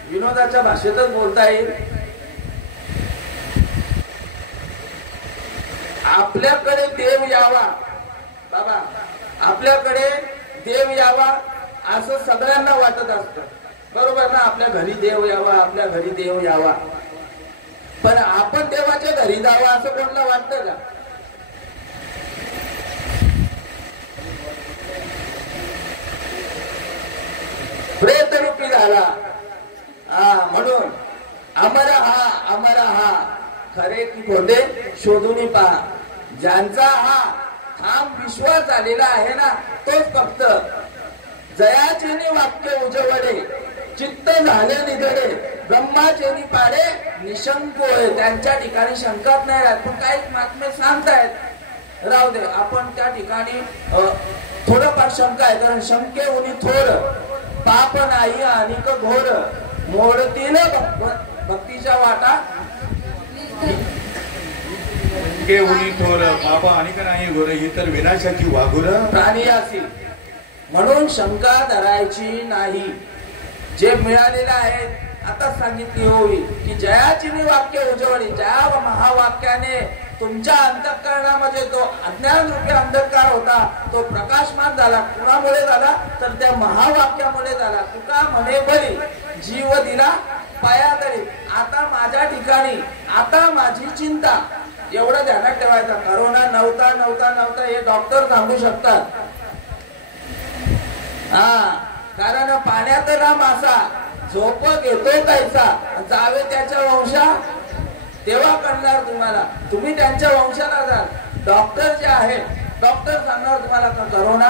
विनोदाच्या भाषेतच बोलता येईल. आपल्याकडे देव यावा बाबा, आपल्याकडे देव यावा असं सगळ्यांना वाटत असतं, बरोबर ना, आपल्या घरी देव यावा, आपल्या घरी देव यावा, पण आपण देवाच्या घरी जावं असं कोणाला वाटतं का? प्रेतरूपी झाला म्हणून अमर हा खरे की खोटे शोधून पहा, ज्यांचा हा ठाम विश्वास झालेला आहे ना तोच फक्त जयाचेनी वाक्य उजवडे, चित्त झाले निधडे, ब्रह्माचेनी पाडे निशंक होय, त्यांच्या ठिकाणी शंकाच नाही राहत. पण काही महात्मे सांगतायत राहू दे, आपण त्या ठिकाणी थोडंफार शंका आहे, कारण शंके उनी थोर पाप नाही अनिक घोर, मोडतील भक्तीच्या वाटा उनी थोर पाप अनिक नाही घोर, ही तर विनाशाची वाघुर प्राणी असेल, म्हणून शंका धरायची नाही. जे मिळालेलं आहे आता सांगितली होई की जयाची मी वाक्य उजवली, जया महावाक्याने तुमच्या अंतःकरणामध्ये जो अज्ञान रूपी अंधकार होता तो प्रकाशमान झाला. कुणामुळे झाला तर त्या महावाक्यामुळे झाला. तुका म्हणे बळी जीव दिला पायातळी. आता माझ्या ठिकाणी, आता माझी चिंता, एवढं ध्यानात ठेवायचं. करोना नव्हता हे डॉक्टर सांगू शकतात. कारण पाण्यातला मासा झोप घेतो तैसा जावे त्याच्या वंशा तेव्हा कळणार तुम्हाला. तुम्ही त्यांच्या वंशाला जाल. डॉक्टर जे आहे, डॉक्टर सांगणार तुम्हाला का करोना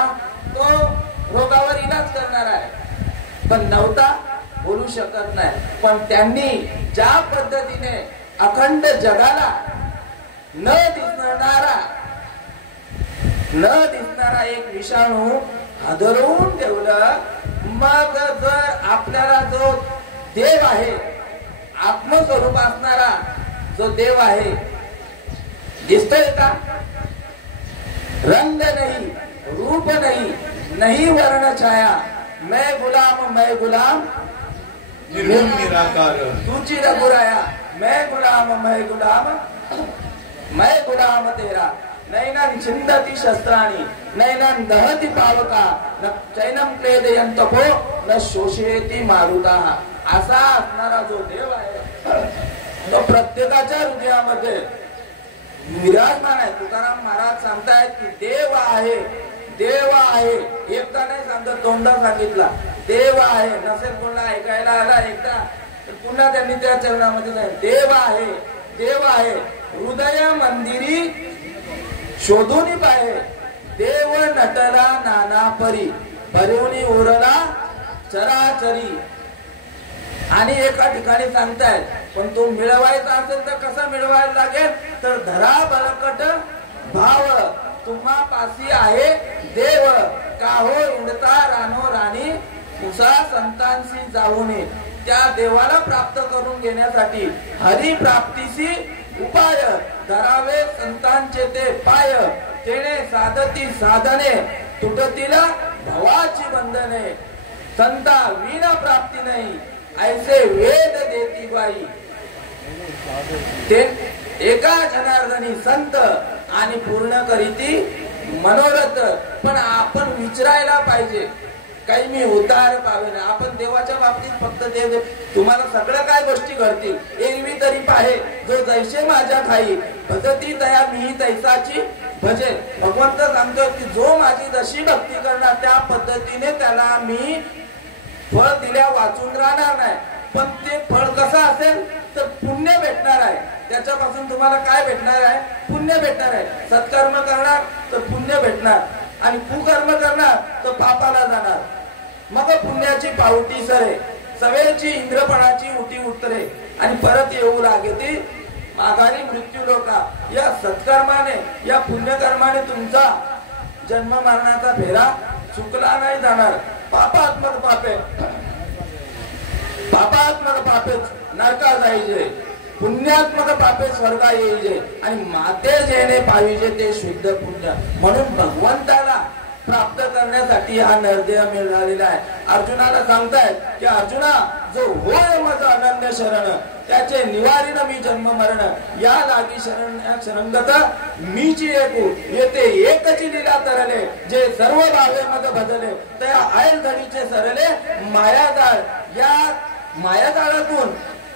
तो रोगावर इलाज करणार आहे, पण नव्हता बोलू शकत नाही. पण त्यांनी ज्या पद्धतीने अखंड जगाला न दिसणारा एक विषाणू हादरवून ठेवलं. मग जर आपल्याला जो देव आहे, आत्मस्वरूप असणारा जो देव आहे, दिसतोय का? रंग नहीं, रूप नहीं वर्ण छाया, मैं गुलाम निराकार तुझी रघुराया, मैं गुलाम तेरा. नैनन छिंदती शस्त्राणी, नैनन दहती पावका, न चैनम क्लेदयंतको, न शोषयती मारुता. असा असणारा जो देव आहे तो प्रत्येकाच्या हृदयामध्ये विराजमान आहे. तुकाराम महाराज सांगतायत की देव आहे, देव आहे. एकदा नाही सांगत, दोनदा सांगितला देव आहे. नसेल कोणाला ऐकायला आला एकदा तर पुन्हा त्यांनी त्या चरणामध्ये सांगितलं देव आहे, देव आहे. हृदय मंदिरी शोधून पाहे, देव नटला नाना परी, भरवणी उरला चराचरी. आणि एका ठिकाणी सांगतायत पण तो मिळवायचा असेल तर कसा मिळवायला लागेल तर धरा बळकट भाव, तुम्हा पासी आहे देव, काहो इंडता रानो राणी, उसा संतांशी जाऊ नये. त्या देवाला प्राप्त करून घेण्यासाठी हरी प्राप्तीसी उपाय, धरावे संतांचे ते पाय, तेने साधती साधने, तुटतील भवाची बंधने, संता विना प्राप्ती नाही, ऐसे वेद देती बाई. ते एका जनार्दनी संत आणि पूर्ण करीती मनोरथ. पण आपण विचारायला पाहिजे काही मी उद्धार पावे ना. आपण देवाच्या बाबतीत फक्त देव तुम्हाला सगळं काय गोष्टी घडतील. एरवी तरी पाहे जो जैसे माझ्या ठाई, भजती दया मी तैसाची भजे. भगवंत सांगतो की जो माझी जशी भक्ती करणार त्या पद्धतीने त्याला मी फळ दिल्या वाचून राहणार नाही. पण ते फळ कसं असेल तर पुण्य भेटणार आहे. त्याच्यापासून तुम्हाला काय भेटणार आहे? पुण्य भेटणार आहे. सत्कर्म करणार तर पुण्य भेटणार आणि कुकर्म करणार तर पापाला जाणार. मग पुण्याची पावटी सरे, सवेची इंद्रपणाची उटी उतरे आणि परत येऊ लागेती माघारी मृत्यू लोका. या सत्कर्माने, या पुण्यकर्माने तुमचा जन्म मरणाचा फेरा चुकला नाही जाणार. पापात्मक पापे नरका जायचे, पुण्यात्मक पापे स्वर्गा येईजे आणि माते जेणे पाहिजे ते शुद्ध पुण्य. म्हणून भगवंताला प्राप्त करण्यासाठी हा नरदेह मिळालेला आहे. अर्जुनाला सांगतायत की अर्जुना जो होय माझा अनन्य शरण, त्याचे निवारीन मी जन्म मरण, या लागी शरणगत मीची एकू, येते एकची लीला तरले, जे सर्व भावे मग भजले, त्या आयल धडीचे सरले मायाजाळ. या मायाजाळातून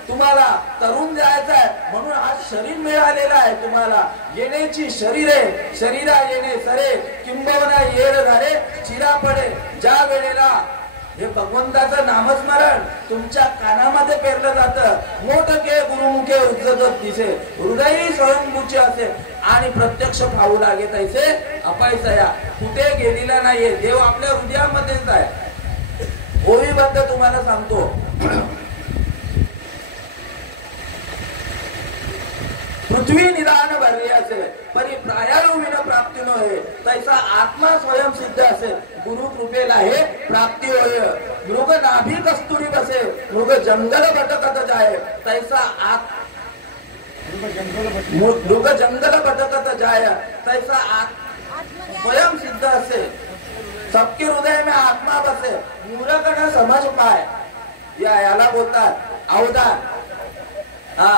तुम्हाला तरुण जायचं आहे. म्हणून आज शरीर मिळालेलं आहे तुम्हाला. येण्याची शरीरा येणे सरे, किंबवना येर झाले चिरा पडे. ज्या वेळेला हे भगवंताचं नामस्मरण तुमच्या कानामध्ये पेरलं जातं, मोठके गुरुमुखे उज्जत दिसे, हृदयी स्वयंभूचे असे आणि प्रत्यक्ष खाऊ लागेल तैसे अपायसया. कुठे गेलेला नाहीये, देव आपल्या हृदयामध्येच आहे. ओवीबद्ध तुम्हाला सांगतो. पृथ्वी निदान भरली असे परी प्रायाळू विन प्राप्ती नव्हे, तैसा आत्मा स्वयंसिद्ध असे, गुरु कृपेला हे प्राप्ती होय. मृग नाभी कस्तुरी बसे, मृग जंगल भटकत जाय, तैसा मृग जंगल भटकत जाय, तैसा स्वयं सिद्ध असे. सबके हृदय में आत्मा बसे, मूर्ख न समझ पाए. याला बोलतात अवधान. हा,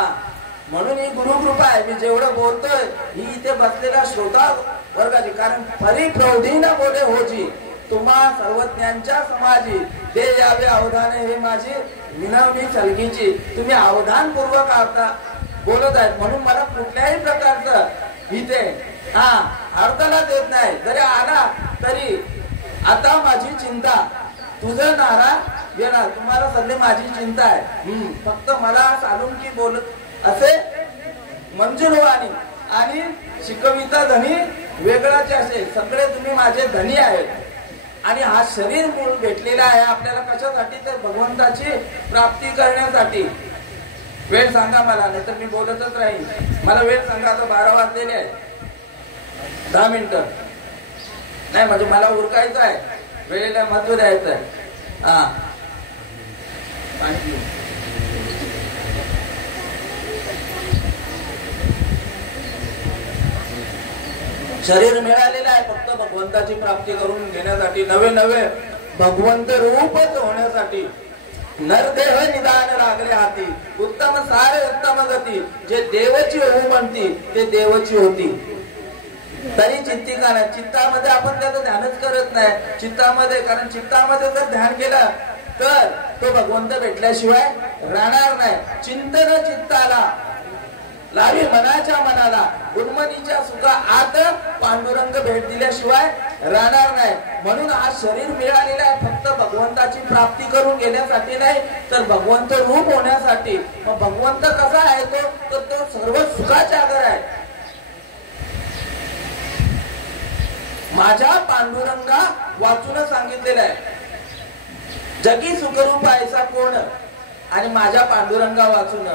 म्हणून ही गुरुकृपा आहे. मी जेवढं बोलतोय ही इथे बसलेल्या श्रोता वर्गाची. कारण फरी प्रौढी न बोले होजी, तुम्हा सर्वज्ञांच्या समाजी ते यावे अवधाने, हे माझी विनवणी सलगीची. तुम्ही अवधान पूर्वक आता बोलत आहेत, म्हणून मला कुठल्याही प्रकारचं इथे अडथळा देत नाही. जरी आला तरी आता माझी चिंता तुझं नाराज येणार. तुम्हाला सगळे माझी चिंता आहे. फक्त मला चालून की बोलत असे मंजूरवाणी आणि शिकविता धनी वेगळाचे असे सगळे तुम्ही माझे धनी आहेत. आणि हा शरीर मूळ भेटलेला आहे आपल्याला कशासाठी? तर भगवंताची प्राप्ती करण्यासाठी. वेळ सांगा मला, नाहीतर मी बोलतच राहील. मला वेळ सांगा. आता 12 वाजलेले आहे, 10 मिनिटं नाही. म्हणजे मला उरकायचं आहे, वेळेला महत्व द्यायचं आहे. शरीर मिळालेलं आहे फक्त भगवंताची प्राप्ती करून घेण्यासाठी, नवे नवे भगवंत रूपच होण्यासाठी. नरदेह निदान लागले हाती, उत्तम सारे उत्तम गती. जे देवची होऊ म्हणती ते देवची होती. तरी चित्ती का नाही? चित्तामध्ये आपण त्याचं ध्यानच करत नाही चित्तामध्ये. कारण चित्तामध्ये जर ध्यान केलं तर तो भगवंत भेटल्याशिवाय राहणार नाही. चिंतन चित्ताला लावी मनाच्या मनाला, उन्मनीच्या सुखा आत पांडुरंग भेट दिल्याशिवाय राहणार नाही. म्हणून आज शरीर मिळालेलं आहे फक्त भगवंताची प्राप्ती करून घेण्यासाठी नाही, तर भगवंत रूप होण्यासाठी. मग भगवंत कसा आहे तो? तर तो सर्व सुखाचा आगर आहे. माझ्या पांडुरंगा वाचून सांगितलेलं आहे, जगी सुखरूप ऐसा कोण, आणि माझ्या पांडुरंगा वाचून.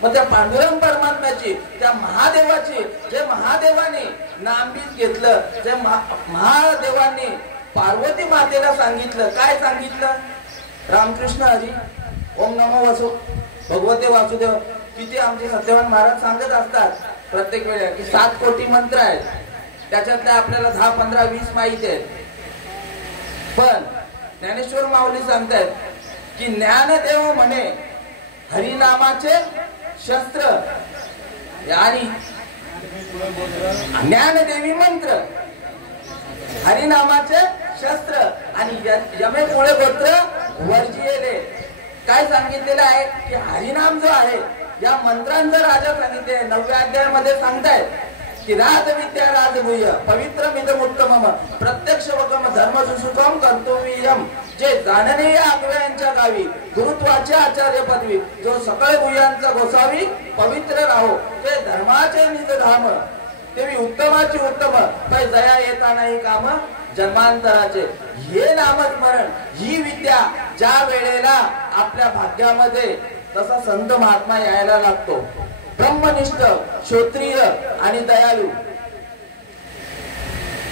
मग त्या पांडुरंग परमात्म्याची, त्या महादेवाची, जे महादेवाने नामबीज घेतलं, जे महादेवाने पार्वती मातेला सांगितलं. काय सांगितलं? रामकृष्ण हरी, ओम नमो वसु भगवते वासुदेव. किती आमचे सत्यवान महाराज सांगत असतात प्रत्येक वेळेला की 7 कोटी मंत्र आहेत, त्याच्यातल्या आपल्याला 10, 15, 20 माहिती आहेत. पण ज्ञानेश्वर माऊली सांगतायत की ज्ञानदेव म्हणे हरिनामाचे शस्त्र, आणि ज्ञानदेवी मंत्र, हरिनामाचे शस्त्र, आणि यमे पुळे गोत्र वर्जिले. काय सांगितलेलं आहे की हरिनाम जो आहे या मंत्रांचं राजा सांगितले. 9व्या अध्यायामध्ये सांगतायत की राजविद्या राजगुह्य पवित्र मिदम उत्तमम प्रत्यक्ष वकम धर्म सुसुखम कर्तव्यम. जे जाणणे या आगव्यांच्या गावी गुरुत्वाचे आचार्य पदवी, जो सकळ गुह्यांचा गोसावी पवित्र राहो. ते धर्माचे निज धाम, तेवी उत्तमाची उत्तम, काही जया येता नाही काम जन्मांतराचे. हे नामस्मरण, ही विद्या ज्या वेळेला आपल्या भाग्यामध्ये तसा संत महात्मा यायला लागतो, ब्रह्मनिष्ठ, क्षत्रिय आणि दयाळू.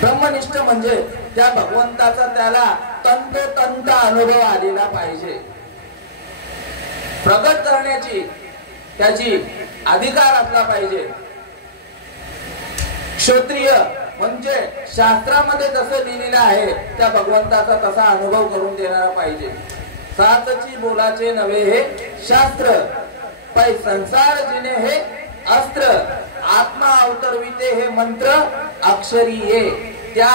ब्रह्मनिष्ठ म्हणजे त्या भगवंताचा त्याला तंतोतंत अनुभव आलेला पाहिजे. प्रगट करण्याची त्याची अधिकार असला पाहिजे. क्षत्रिय म्हणजे शास्त्रामध्ये जसं लिहिलेलं आहे त्या भगवंताचा तसा अनुभव करून देणारा पाहिजे. सातची बोलाचे नव्हे हे शास्त्र, पै संसार जिने हे अस्त्र, आत्मा अवतरविते हे मंत्र अक्षरी ये. त्या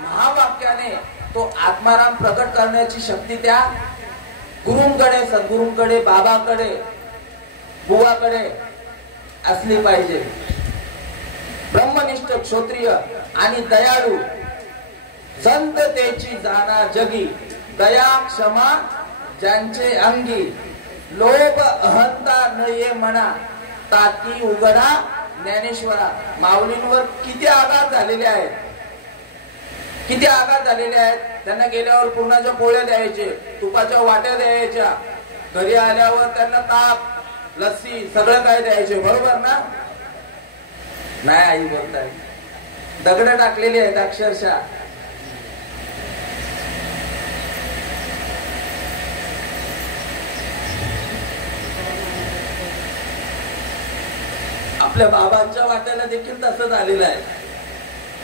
महावाक्याने तो आत्माराम प्रकट करण्याची शक्ती त्या गुरुंकडे, सद्गुरूंकडे, बाबाकडे, बुवाकडे असली पाहिजे. ब्रह्मनिष्ठ, क्षत्रिय आणि दयाळू, संततेची जाणा जगी, दया क्षमा ज्यांचे अंगी, लोभ अहंता न ये म्हणा, ताकी उघडा ज्ञानेश्वरा. माऊलींवर किती आघात झालेले आहेत, किती आघात झालेले आहेत. त्यांना गेल्यावर पूर्णाच्या पोळ्या द्यायचे, तुपाच्या वाट्या द्यायच्या, घरी आल्यावर त्यांना ताप, लस्सी सगळं काय द्यायचे. बरोबर ना? नाही आई बोलताय, दगड टाकलेली आहेत अक्षरशः. आपल्या बाबांच्या वाट्याला देखील तसं झालेलं आहे,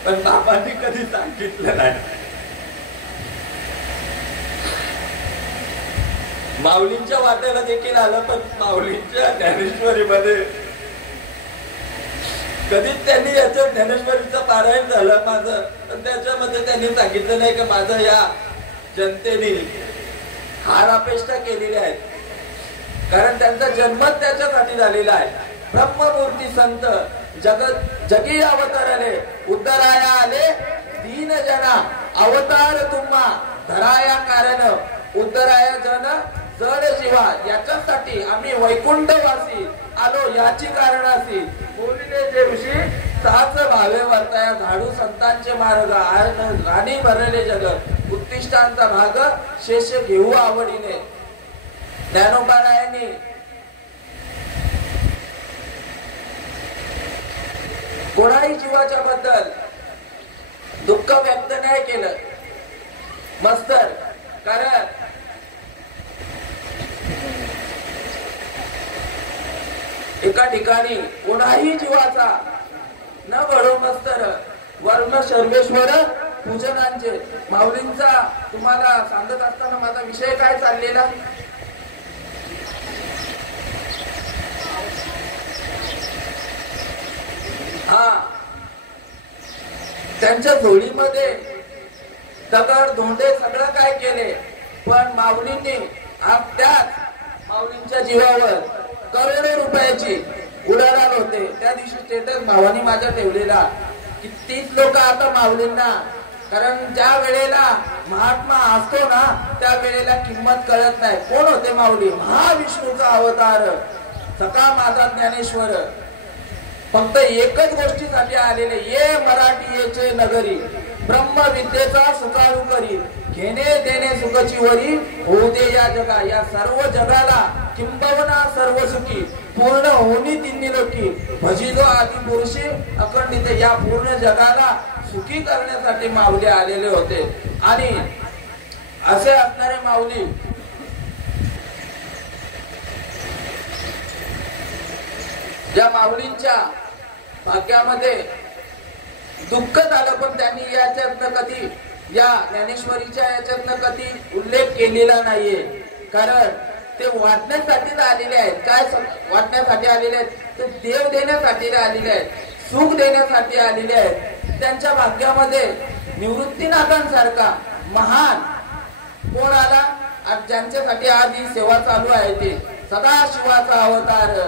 पण बाबांनी कधी सांगितलं नाही. माऊलींच्या वाट्याला देखील आलं, पण माऊलींच्या ज्ञानेश्वरीमध्ये कधीच त्यांनी याच्या ज्ञानेश्वरीचं पारायण झालं माझं, पण त्याच्यामध्ये त्यांनी सांगितलं नाही की माझं या जनतेने हार अपेक्षा केलेल्या आहेत, कारण त्यांचा जन्मच त्याच्यासाठी झालेला आहे. ब्रह्ममूर्ती संत जगत जगी अवतारले, उद्धराया आले दीन जना, अवतार तुम्हा धराया कारण, उद्धराया जन जड जीवा. याच्यासाठी आम्ही वैकुंठवासी आलो याची कारणासी, बोलिले दिवशी साच भावे वर्ताया, झाडू संतांचे मार्ग राणी भरले जगत, उत्तिष्ठांचा भाग शेष घेऊ आवडीने. ज्ञानोबारायांनी कोणाही जीवाच्या बद्दल दुःख व्यक्त नाही केलं मस्तर, कारण एका ठिकाणी कोणाही जीवाचा न घडो मस्तर, वर्ण सर्वेश्वर पूजनांचे. माऊलींचा तुम्हाला सांगत असताना माझा विषय काय चाललेला, हा त्यांच्या झोळीमध्ये दगड धोंडे सगळं काय केले, पण माऊलींनी आज त्याच माऊलींच्या जीवावर करोडो रुपयाची उलाढाल होते. त्या दिवशी स्टेटस भावानी माझ्या ठेवलेला की 30 लोक आता माऊलींना, कारण ज्या वेळेला महात्मा असतो ना त्या वेळेला किंमत कळत नाही. कोण होते माऊली? महाविष्णूचा अवतार, सखा माझा ज्ञानेश्वर. फक्त एकच गोष्टीसाठी आलेले, ये मराठी येचे नगरी, ब्रह्मविद्येचा सुचारू करी, घेणे देणे सुखची वरी, होऊ दे या जगा. या सर्व जगाला किंबवना सर्व सुखी, पूर्ण होनी तिन्ही लोकी, भजिलो आदि पुरुषी अखंडित. या पूर्ण जगाला सुखी करण्यासाठी माऊली आलेले होते. आणि असे असणारे माऊली या माऊलींच्या भाग्यामध्ये दुःख झालं, पण त्यांनी याच्यातनं कधी या ज्ञानेश्वरीच्या याच्यातनं कधी उल्लेख केलेला नाहीये, कारण ते वाटण्यासाठीच आलेले आहेत. काय वाटण्यासाठी आलेले आहेत? ते देव देण्यासाठी आलेले आहेत, सुख देण्यासाठी आलेले आहेत. त्यांच्या भाग्यामध्ये निवृत्तीनाथांसारखा महान कोण आला, ज्यांच्यासाठी आज ही सेवा चालू आहे, ते सदाशिवाचा अवतार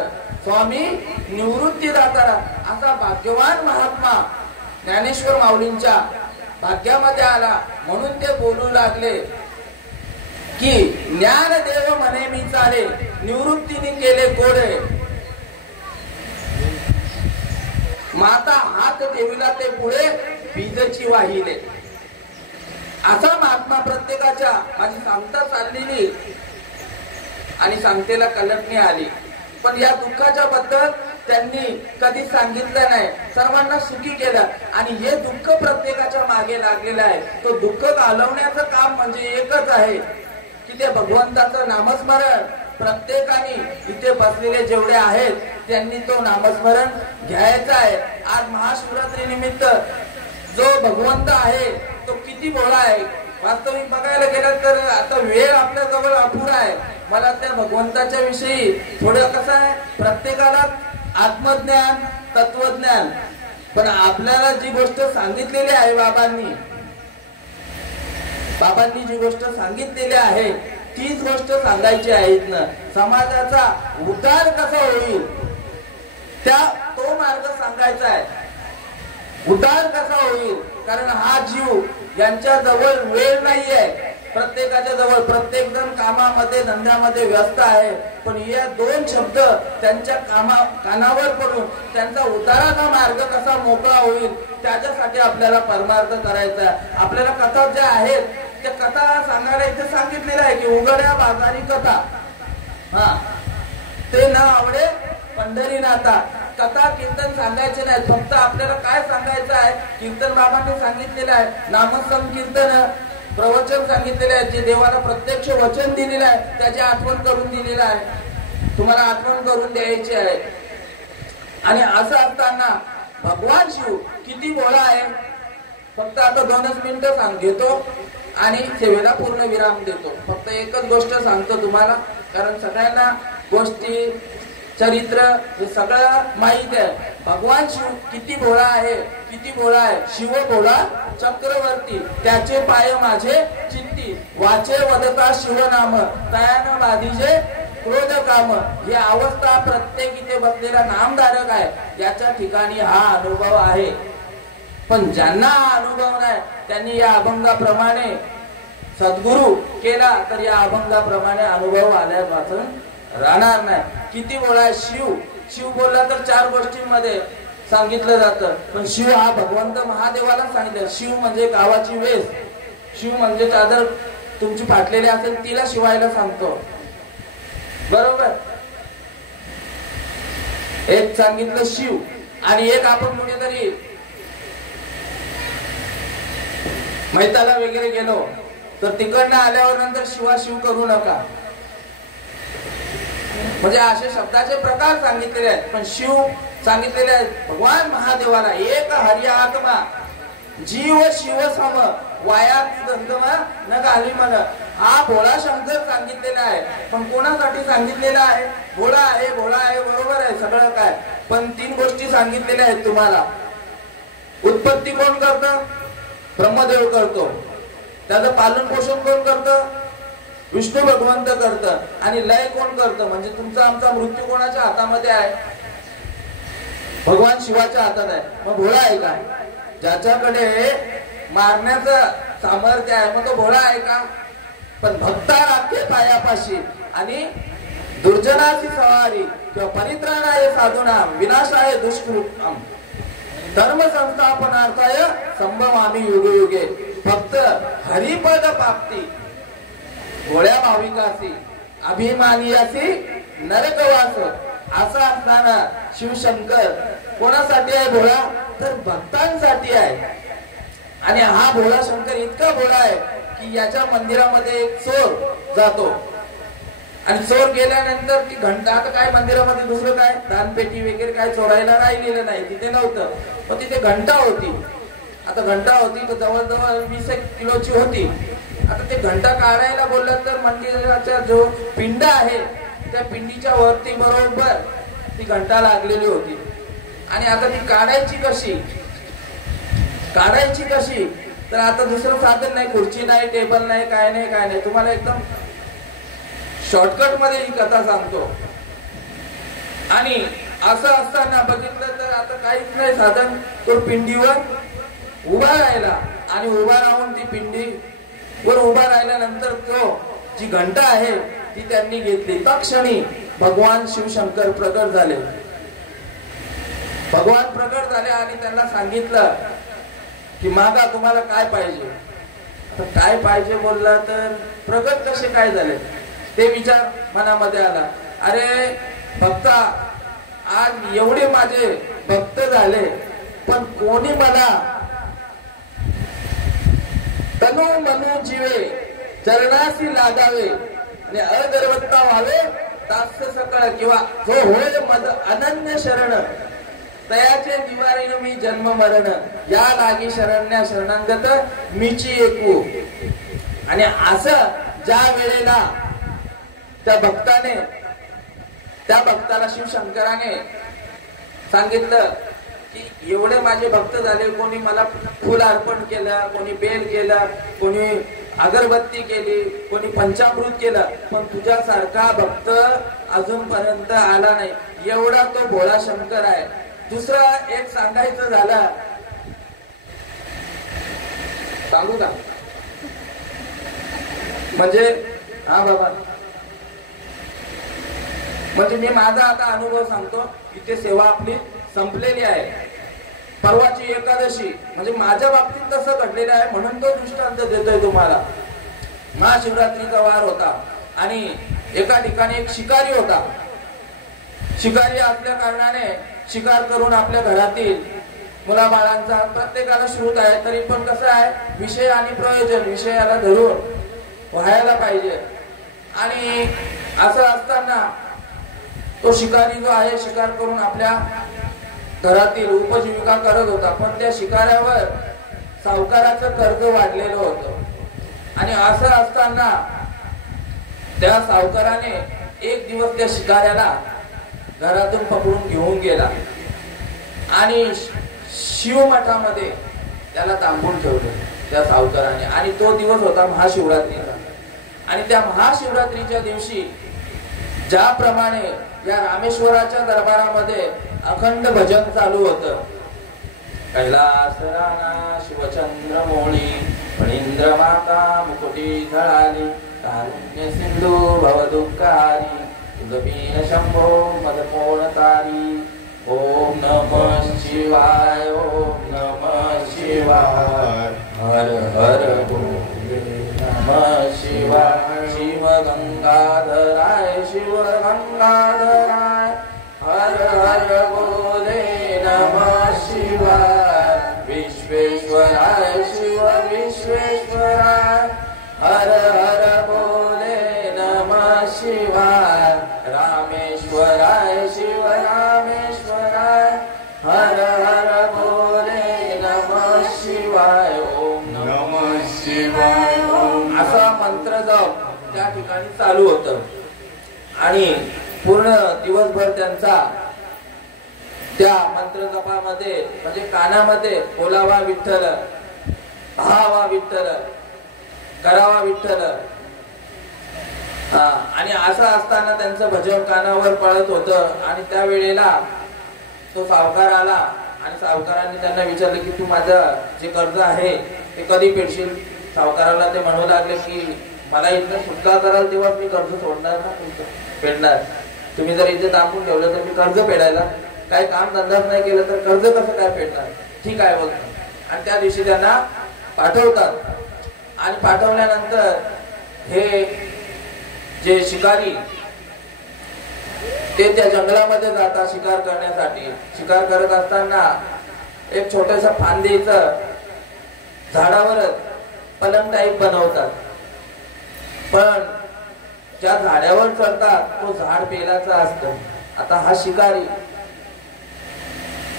स्वामी निवृत्तीदाता. असा भाग्यवान महात्मा ज्ञानेश्वर माऊलींच्या भाग्यामध्ये आला. म्हणून ते बोलू लागले की ज्ञानदेव म्हणे मी चाले, निवृत्तीने केले कोडे, माता हात देवीला ते पुढे बीजची वाहिले. असा महात्मा प्रत्येकाच्या, माझी सांगता चाललेली आणि सांगतेला कलटणी आली, पण या दुःखाच्या बद्दल त्यांनी कधी सांगितलं नाही. सर्वांना सुखी केलं. आणि हे दुःख प्रत्येकाच्या मागे लागलेलं आहे. तो दुःख घालवण्याचं काम म्हणजे एकच आहे की ते भगवंताचं नामस्मरण. प्रत्येकाने इथे बसलेले जेवढे आहेत त्यांनी तो नामस्मरण घ्यायचा आहे. आज महाशिवरात्री निमित्त जो भगवंत आहे तो किती भोळा आहे. वास्तविक बघायला गेलं तर आता वेळ आपल्या जवळ अपुरा आहे. मला त्या भगवंताच्या विषयी थोडं कसं आहे, प्रत्येकाला आत्मज्ञान तत्वज्ञान, पण आपल्याला जी गोष्ट सांगितलेली आहे बाबांनी जी गोष्ट सांगितलेली आहे तीच गोष्ट सांगायची आहे ना. समाजाचा उद्धार कसा होईल तो मार्ग सांगायचा आहे. उद्धार कसा होईल, कारण हा जीव यांच्या जवळ वेळ नाहीये. प्रत्येकाच्या जवळ प्रत्येक जण कामामध्ये धंद्यामध्ये व्यस्त आहे, पण या दोन शब्द त्यांच्या कानावर पडून त्यांचा उद्धाराचा मार्ग कसा मोकळा होईल त्याच्यासाठी आपल्याला परमार्थ करायचा आहे. आपल्याला कथा ज्या आहेत त्या कथा सांगायला इथे सांगितलेलं आहे की उघड्या बाजारी कथा, हा ते ना आवडे पंढरीनाथा. कथा कीर्तन सांगायचे नाही, फक्त आपल्याला काय सांगायचं आहे, कीर्तन बाबांनी सांगितलेलं आहे. नामसंकीर्तन प्रवचन सांगितलेले आहे, जे देवाला प्रत्यक्ष वचन दिलेलं आहे त्याची आठवण करून दिलेलं आहे, तुम्हाला आठवण करून द्यायची आहे. आणि असं असताना भगवान शिव किती भोळा आहे. फक्त आता 2 मिनिटं घेतो. आणि सेवेला पूर्ण विराम देतो. फक्त एकच गोष्ट सांगतो तुम्हाला, कारण सगळ्यांना गोष्टी चरित्र हे सगळं माहित आहे. भगवान शिव किती भोळा आहे, किती भोळा आहे. शिव भोळा चक्रवर्ती, त्याचे पाय माझे चित्ती, वाचे वदता शिवनाम, तयान बाधीजे क्रोध काम. ही अवस्था प्रत्येक इथे बसलेला नामधारक आहे, याच्या ठिकाणी हा अनुभव आहे. पण ज्यांना हा अनुभव नाही त्यांनी या अभंगाप्रमाणे सद्गुरु केला तर या अभंगाप्रमाणे अनुभव आल्यापासून राहणार नाही. किती बोला शिव, शिव बोलला तर 4 गोष्टींमध्ये सांगितलं जातं. पण शिव हा भगवंत महादेवाला सांगितलं. शिव म्हणजे गावाची वेस, शिव म्हणजे चादर तुमची फाटलेली असेल तिला शिवायला सांगतो, बरोबर. एक सांगितलं शिव, आणि एक आपण कुठेतरी मैताला वगैरे गेलो तर तिकडनं आल्यावर नंतर शिवा शिव करू नका, म्हणजे असे शब्दाचे प्रकार सांगितलेले आहेत. पण शिव सांगितलेले आहेत भगवान महादेवाला. एक हरि आत्मा जीव शिव सम, वाया गंधमा न घाली मन. हा भोळा शंकर सांगितलेला आहे. पण कोणासाठी सांगितलेला आहे? भोळा आहे, भोळा आहे, बरोबर आहे सगळं काय. पण 3 गोष्टी सांगितलेल्या आहेत तुम्हाला. उत्पत्ती कोण करतं? ब्रह्मदेव करतो. त्याचं पालन पोषण कोण करतं? विष्णू भगवंत करतं. आणि लय कोण करतं? म्हणजे तुमचा आमचा मृत्यू कोणाच्या हातामध्ये आहे? भगवान शिवाच्या हातात आहे. मग भोळा आहे का? ज्याच्याकडे मारण्याचं सामर्थ्य आहे मग तो भोळा आहे का? पण भक्ता राखे पायापाशी आणि दुर्जनाची सवारी किंवा परित्राणाय साधूना विनाशाय दुष्कृतम धर्म संस्थापनार्थाय संभवामी युगे युगे. फक्त हरिपद प्राप्ती भोळ्या भाविकासी अभिमानियासी नरकवास. असा असताना शिवशंकर कोणासाठी आहे भोळा? तर भक्तांसाठी आहे. आणि हा भोळा शंकर इतका भोळा आहे की याच्या मंदिरामध्ये एक चोर जातो आणि चोर गेल्यानंतर ती घंटा, आता काय मंदिरामध्ये दुसरं काय दानपेटी वगैरे काय चोरायला राहिलेलं नाही, तिथे नव्हतं. पण तिथे घंटा होती. आता घंटा होती तर जवळजवळ 20 किलोची होती. आता ते घंटा काढायला बोललं तर मंदिराचा जो पिंड आहे त्या पिंडीच्या वरती बरोबर ती घंटा लागलेली होती. आणि आता ती काढायची कशी? काढायची कशी? तर आता दुसरं साधन नाही, खुर्ची नाही, टेबल नाही, काय नाही, काय नाही. तुम्हाला एकदम शॉर्टकट मध्ये ही कथा सांगतो. आणि असं असताना बघितलं तर आता काहीच नाही साधन. तो पिंडीवर उभा राहिला आणि उभा राहून ती पिंडी वर उभा राहिल्यानंतर तो जी घंटा आहे ती त्यांनी घेतली. तत्क्षणी भगवान शिवशंकर प्रकट झाले. भगवान प्रकट झाले आणि त्यांना सांगितलं की मागा तुम्हाला काय पाहिजे. काय पाहिजे बोलला तर प्रकट कसे काय झाले ते विचार मनामध्ये आला. अरे भक्ता, आज एवढे माझे भक्त झाले पण कोणी मला तनु मनु जीवे चरणाशी लागावे आणि अगरवत्ता व्हावे दास्य सकळ किंवा जो होय मद अनन्य शरण तयाचे निवारीन मी जन्म मरण या लागी शरण्या शरणांगत मीची एकू. आणि असं ज्या वेळेला त्या भक्ताला शिवशंकराने सांगितलं की एवढे माझे भक्त झाले, कोणी मला फुल अर्पण केलं, कोणी बेल केलं, कोणी अगरबत्ती केली, कोणी पंचामृत केलं, पण तुझ्यासारखा भक्त अजूनपर्यंत आला नाही. एवढा तो भोळा शंकर आहे. दुसरं एक सांगायचं झालं, सांगू का? म्हणजे हा बाबा, म्हणजे मी माझा आता अनुभव सांगतो. इथे सेवा आपली संपलेली आहे. परवाची एकादशी म्हणजे माझ्या बाबतीत तसं घडलेलं आहे म्हणून तो दृष्टांत देतोय तुम्हाला. महाशिवरात्रीचा वार होता आणि एका ठिकाणी एक शिकारी होता. शिकारी असल्या कारणाने शिकार करून आपल्या घरातील मुलाबाळांचा प्रत्येकाला श्रुत आहे, तरी पण कसं आहे विषय आणि प्रयोजन विषयाला धरून व्हायला पाहिजे. आणि असं असताना तो शिकारी जो आहे शिकार करून आपल्या घरातील उपजीविका करत होता. पण त्या शिकाऱ्यावर सावकाराचं कर्ज वाढलेलं होतं आणि असं असताना त्या सावकाराने एक दिवस त्या शिकाऱ्याला घरातून पकडून घेऊन गेला आणि शिवमठामध्ये त्याला तांबून ठेवले त्या सावकाराने. आणि तो दिवस होता महाशिवरात्रीचा. आणि त्या महाशिवरात्रीच्या दिवशी ज्याप्रमाणे या रामेश्वराच्या दरबारामध्ये अखंड भजन चालू होतं. कैलास राणा शिवचंद्र मोळी फणींद्र माता मुकुटी झळाली कारुण्य सिंधू भवदुःखारी तुझबीन शंभो मदपोण तारी. ओम नमः शिवाय ओम नमः शिवाय हर हर भोले नमः शिवाय. शिव गंगाधराय शिव गंगाधराय हर हर भोले नमः शिवाय. विश्वेश्वराय शिव विश्वेश्वराय हर हर भोले नमः शिवाय. रामेश्वराय शिव रामेश्वराय हर हर भोले नमः शिवाय. ओम नमः शिवाय. असा मंत्र जप त्या ठिकाणी चालू होतं. आणि पूर्ण दिवसभर त्यांचा त्या मंत्र जपामध्ये म्हणजे कानामध्ये बोलावा विठ्ठल, पाहावा विठ्ठल, करावा विठ्ठल. आणि असं असताना त्यांचं भजन कानावर पळत होतं. आणि त्या वेळेला तो सावकार आला आणि सावकारांनी त्यांना विचारलं की तू माझं जे कर्ज आहे ते कधी फेडशील. सावकाराला ते म्हणू लागले की मला इथं सुटका कराल तेव्हा मी कर्ज सोडणार ना, तुमचं फेडणार. तुम्ही जर इथे दाखवून ठेवलं तर मी कर्ज फेडायला, काय काम धंदाच नाही केलं तर कर्ज कसं काय फेडणार. ठीक आहे बोलतो. आणि त्या दिवशी त्यांना पाठवतात. आणि पाठवल्यानंतर हे जे शिकारी ते त्या जंगलामध्ये जातात शिकार करण्यासाठी. शिकार करत असताना एक छोटस फांदीचं झाडावरच पलंग टाईप बनवतात. पण ज्या झाडावर चढतात तो झाड बेलाचा असतं. आता हा शिकारी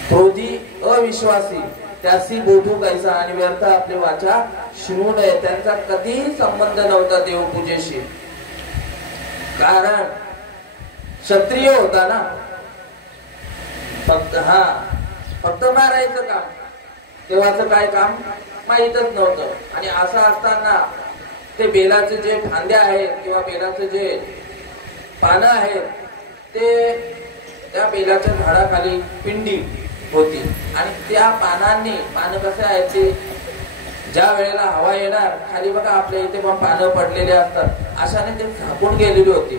क्रोधी अविश्वासी त्याशी बोधू कैसा आणि व्यर्थ आपली वाचा शिरू नये. त्यांचा कधीही संबंध नव्हता देवपूजेशी. कारण क्षत्रिय होता ना. फक्त मारायचं काम, देवाचं काय काम माहीतच नव्हतं. आणि असं असताना ते बेलाचे जे फांद्या आहेत किंवा बेलाचे जे पानं आहेत ते त्या बेलाच्या झाडाखाली पिंडी होती. आणि त्या पानं कसे आहेत ते ज्या वेळेला हवा येणार खाली बघा आपल्या इथे पण पानं पडलेले असतात, अशाने ते झाकून गेलेली होती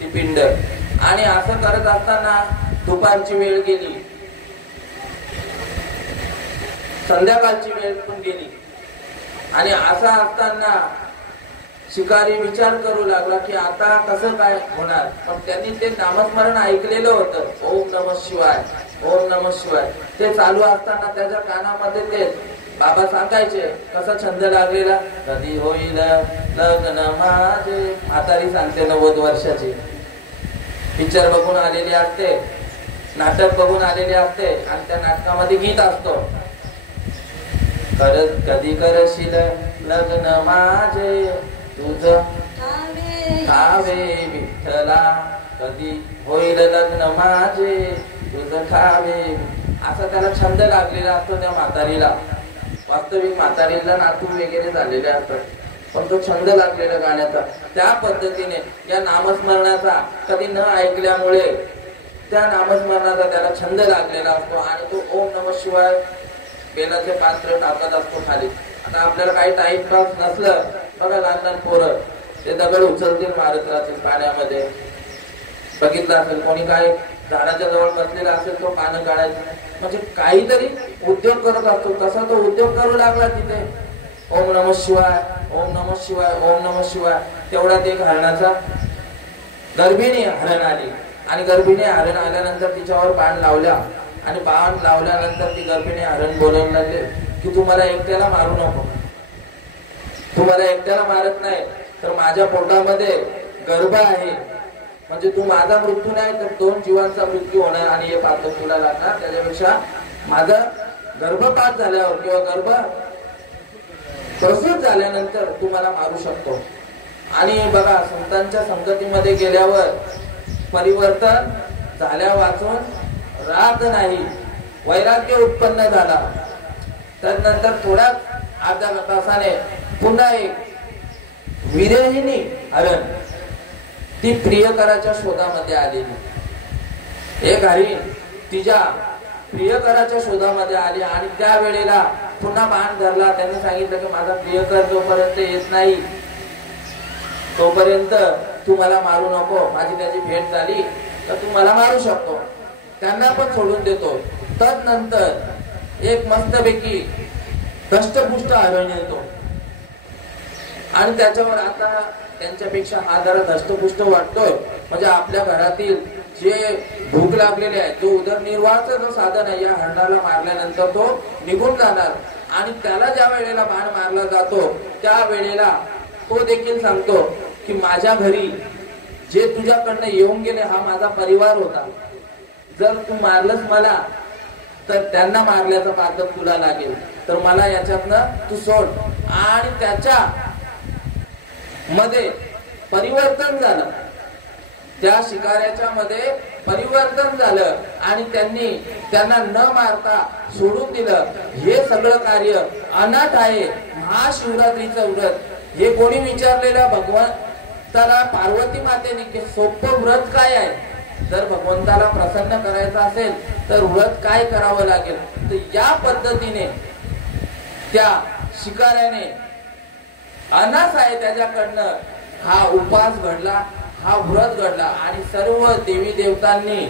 ती पिंड. आणि असं करत असताना दुपारची वेळ गेली, संध्याकाळची वेळ पण गेली. आणि असं असताना शिकारी विचार करू लागला की आता कसं काय होणार. पण त्यांनी ते नामस्मरण ऐकलेलं होतं, ओम नमः शिवाय ओम नमः शिवाय. ते चालू असताना त्याच्या कानामध्ये ते बाबा सांगायचे कसा छंद लागलेला. कधी होईल लग्न माझे. म्हातारी सांगते 90 वर्षाची. पिक्चर बघून आलेली असते, नाटक बघून आलेली असते आणि त्या नाटकामध्ये गीत असतो. कधी करशील लग्न माझे तुझं ठावे विठ्ठला. कधी होईल लग्न माझे तुझं ठावे. असा त्याला छंद लागलेला असतो त्या म्हातारीला. वास्तविक म्हातारीला नातू वगैरे झालेले असतात, पण तो छंद लागलेला गाण्याचा. त्या पद्धतीने या नामस्मरणाचा कधी न ऐकल्यामुळे त्या नामस्मरणाचा त्याला छंद लागलेला असतो. आणि तो ओम नमः शिवाय बेलाचे पात्र टाकत असतो खाली. आता आपल्याला काही टाइमपास नसलं बघा, लहान लहान पोरं ते दगड उचलतील मारत राहतील पाण्यामध्ये. बघितलं असेल कोणी काय झाडाच्या जवळ बसलेला असेल तो पानं काढायचं, म्हणजे काहीतरी उद्योग करत असतो. तसा तो उद्योग करू लागला तिथे. ओम नमः शिवाय ओम नमः शिवाय ओम नमः शिवाय. तेवढ्यात एक हरणाचा गर्भिणी हरण आली. आणि गर्भिणी हरण आल्यानंतर तिच्यावर बाण लावल्या. आणि बाण लावल्यानंतर ती गर्भिणी हरण बोलायला लागले की तू मला एकट्याला मारू नको. तू मला एकट्याला मारत नाही तर माझ्या पोटामध्ये गर्भ आहे, म्हणजे तू माझा मृत्यू नाही तर 2 जीवांचा मृत्यू होणार आणि हे पात्र तुला लागणार. त्याच्यापेक्षा माझा गर्भपात झाल्यावर किंवा गर्भ प्रसूत झाल्यानंतर तू मला मारू शकतो. आणि बघा, संतांच्या संगतीमध्ये गेल्यावर परिवर्तन झाल्या वाचून राहत नाही, वैराग्य उत्पन्न झाला. त्यानंतर थोड्याच अर्ध्या तासाने पुन्हा एक विरहिणी हरण ती प्रियकराच्या शोधामध्ये आलेली. एक हरिण तिच्या प्रियकराच्या शोधामध्ये आली आणि त्या वेळेला पुन्हा बाण धरला. त्याने सांगितलं की माझा प्रियकर जोपर्यंत येत नाही तोपर्यंत तू मला मारू नको. माझी त्याची भेट झाली तर तू मला मारू शकतो. त्यांना पण सोडून देतो. तदनंतर एक मस्तपैकी दष्टपुष्ट हरण येतो आणि त्याच्यावर आता त्यांच्यापेक्षा हा जरा दष्टपुष्ट वाटतोय. म्हणजे आपल्या घरातील जे भूक लागलेले आहे, जो उदरनिर्वाहाचं जो साधन आहे, या हरणाला मारल्यानंतर तो निघून जाणार. आणि त्याला ज्या वेळेला बाण मारला जातो त्या वेळेला तो देखील सांगतो की माझ्या घरी जे तुझ्याकडनं येऊन गेले हा माझा परिवार होता. जर तू मारलंस मला तर त्यांना मारल्याचा पातक तुला लागेल, तर मला याच्यातनं तू सोड. आणि त्याच्या मध्ये परिवर्तन झालं, त्या शिकाऱ्याच्या मध्ये परिवर्तन झालं आणि त्यांना न मारता सोडून दिलं. हे सगळं कार्य अनाथ आहे. महाशिवरात्रीचं व्रत हे कोणी विचारलेलं भगवंताला पार्वती मातेने की सोपं व्रत काय आहे. जर भगवंताला प्रसन्न करायचं असेल तर व्रत काय करावं लागेल. तर या पद्धतीने त्या शिकाऱ्याने अनाथ आहे त्याच्याकडनं हा उपास घडला, हा व्रत घडला. आणि सर्व देवी देवतांनी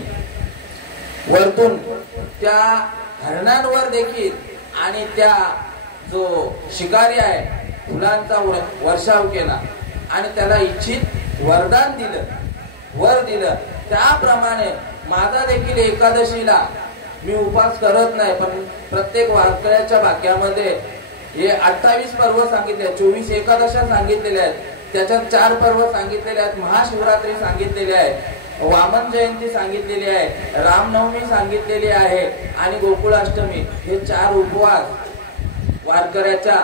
वरतून त्या हरणांवर देखील आणि त्या जो शिकारी आहे फुलांचा वर्षाव केला आणि त्याला इच्छित वरदान दिलं, वर दिलं. त्याप्रमाणे माझा देखील एकादशीला मी उपास करत नाही, पण प्रत्येक वारकऱ्याच्या भाग्यामध्ये हे 28 पर्व सांगितले, 24 एकादशा सांगितलेल्या आहेत. त्याच्यात 4 पर्व सांगितलेले आहेत. महाशिवरात्री सांगितलेली आहे, वामन जयंती सांगितलेली आहे, रामनवमी सांगितलेली आहे आणि गोकुळाष्टमी. हे 4 उपवास वारकऱ्याच्या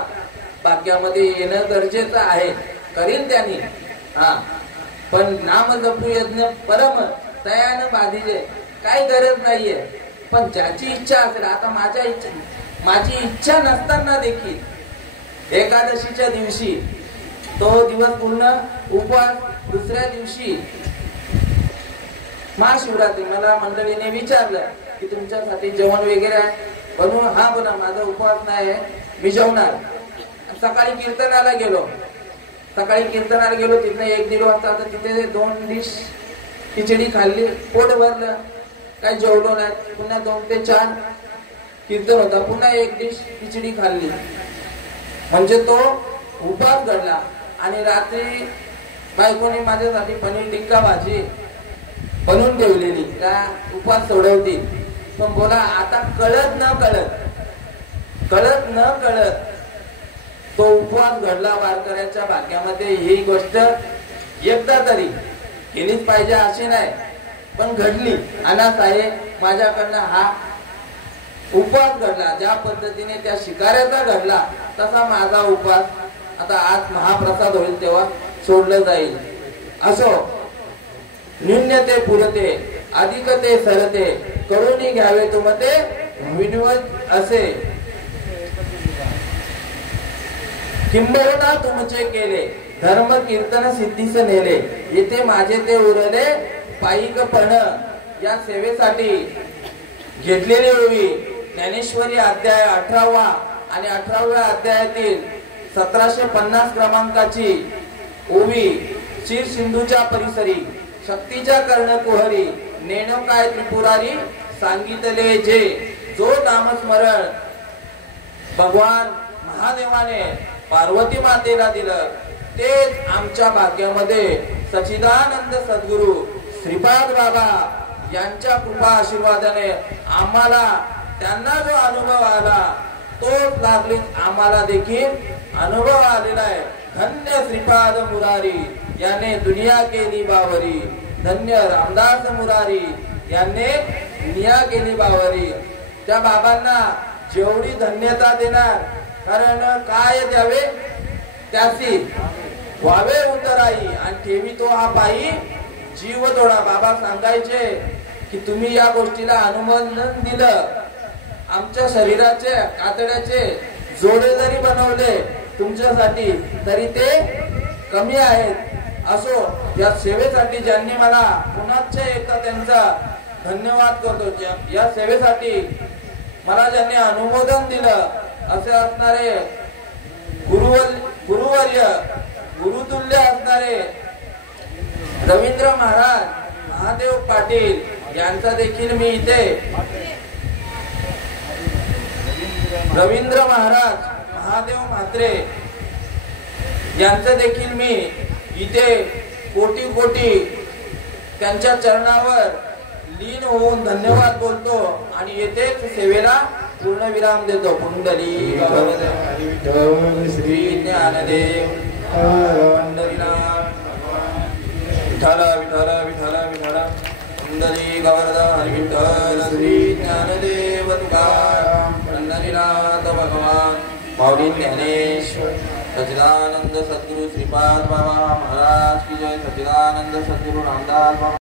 भाग्यामध्ये येणं गरजेचं आहे. करील त्यांनी, पण नाम जपू यज्ञ परम तयानं बाधिजे, काही गरज नाहीये. पण ज्याची इच्छा असेल, आता माझी इच्छा नसताना देखील एकादशीच्या दिवशी तो दिवस पूर्ण उपवास, दुसऱ्या दिवशी महाशिवरात्री मला मंडळीने विचारलं की तुमच्यासाठी जेवण वगैरे आहे बनवू. हा बना, माझा उपवास नाही, मी जेवणार. सकाळी कीर्तनाला गेलो, तिथे 1-1.5 वाजता तिथे 2 डिश खिचडी खाल्ली, पोट भरलं, काही जेवलो नाही. पुन्हा 2 ते 4 कीर्तन होता, पुन्हा 1 डिश खिचडी खाल्ली. म्हणजे तो उपवास घडला. आणि रात्री बायकोने माझ्यासाठी पनीर टिक्का भाजी बनवून ठेवलेली, का उपवास सोडवतील. पण बोला, आता कळत न कळत तो उपवास घडला वारकऱ्याच्या भाग्यामध्ये. ही गोष्ट एकदा तरी केलीच पाहिजे अशी नाही, पण घडली. अनाथ आहे माझ्याकडनं हा उपवास घडला. ज्या पद्धतीने त्या शिकाऱ्याचा घडला तसा माझा उपवास आता आज महाप्रसाद होईल तेव्हा सोडलं जाईल. असो, न्यून्यते पुरते अधिकते सरते, करुणी घ्यावे तुमते विनवत असे. किंबहुना तुमचे केले धर्म कीर्तन सिद्धीस नेले, येथे माझे ते उरले पायिकपण. या सेवेसाठी घेतलेली ओवी ज्ञानेश्वरी अध्याय 18वा आणि 18व्या अध्यायातील 1750 क्रमांकाची ओवी. शिर सिंधूच्या परिसरी शक्तीच्या कर्ण कुहरी, नेण काय त्रिपुरारी सांगितले जे. जो नामस्मरण भगवान महादेवाने पार्वती मातेला दिलं तेच आमच्या भाग्यामध्ये सच्चिदानंद सद्गुरु श्रीपाद बाबा यांच्या कृपा आशीर्वादाने आम्हाला त्यांना जो अनुभव आला तोच लागलीच आम्हाला देखील अनुभव आलेला आहे. धन्य श्रीपाद मुरारी याने दुनिया केली बावरी, धन्य रामदास मुरारी यांनी दुनिया केली बावरी. त्या बाबांना जेवढी धन्यता देणार कारण काय द्यावे त्यासी व्हावे उतराई आणि ठेवी तो हा पायी जीव तोडा. बाबा सांगायचे की तुम्ही या गोष्टीला अनुमोदन दिलं, आमच्या शरीराचे कातड्याचे जोडे जरी बनवले तुमच्यासाठी तरी ते कमी आहेत. असो, या सेवेसाठी ज्यांनी मला पुन्हा एकदा त्यांचा धन्यवाद करतो. या सेवेसाठी मला ज्यांनी अनुमोदन दिलं असे असणारे गुरुवर्य गुरुतुल्य असणारे रवींद्र महाराज महादेव पाटील यांचा देखील मी इथे रवींद्र महाराज महादेव म्हात्रे यांचं देखील मी इथे कोटी कोटी त्यांच्या चरणावर लीन होऊन धन्यवाद बोलतो आणि येथेच सेवेला पूर्ण विराम देतो. पुंडली श्री ज्ञानदेव पंढरीनाथ विठ्ठल विठ्ठल विठ्ठल विठ्ठल पुंडली गोवर्धन हरी विठ्ठल श्री ज्ञानदेव तुकाराम पंढरीनाथ भगवान माऊली ज्ञानेश्वर सच्चिदानंद सद्गुरु श्रीपाद बाबा महाराज की जय. सच्चिदानंद सद्गुरु रामदास बाबा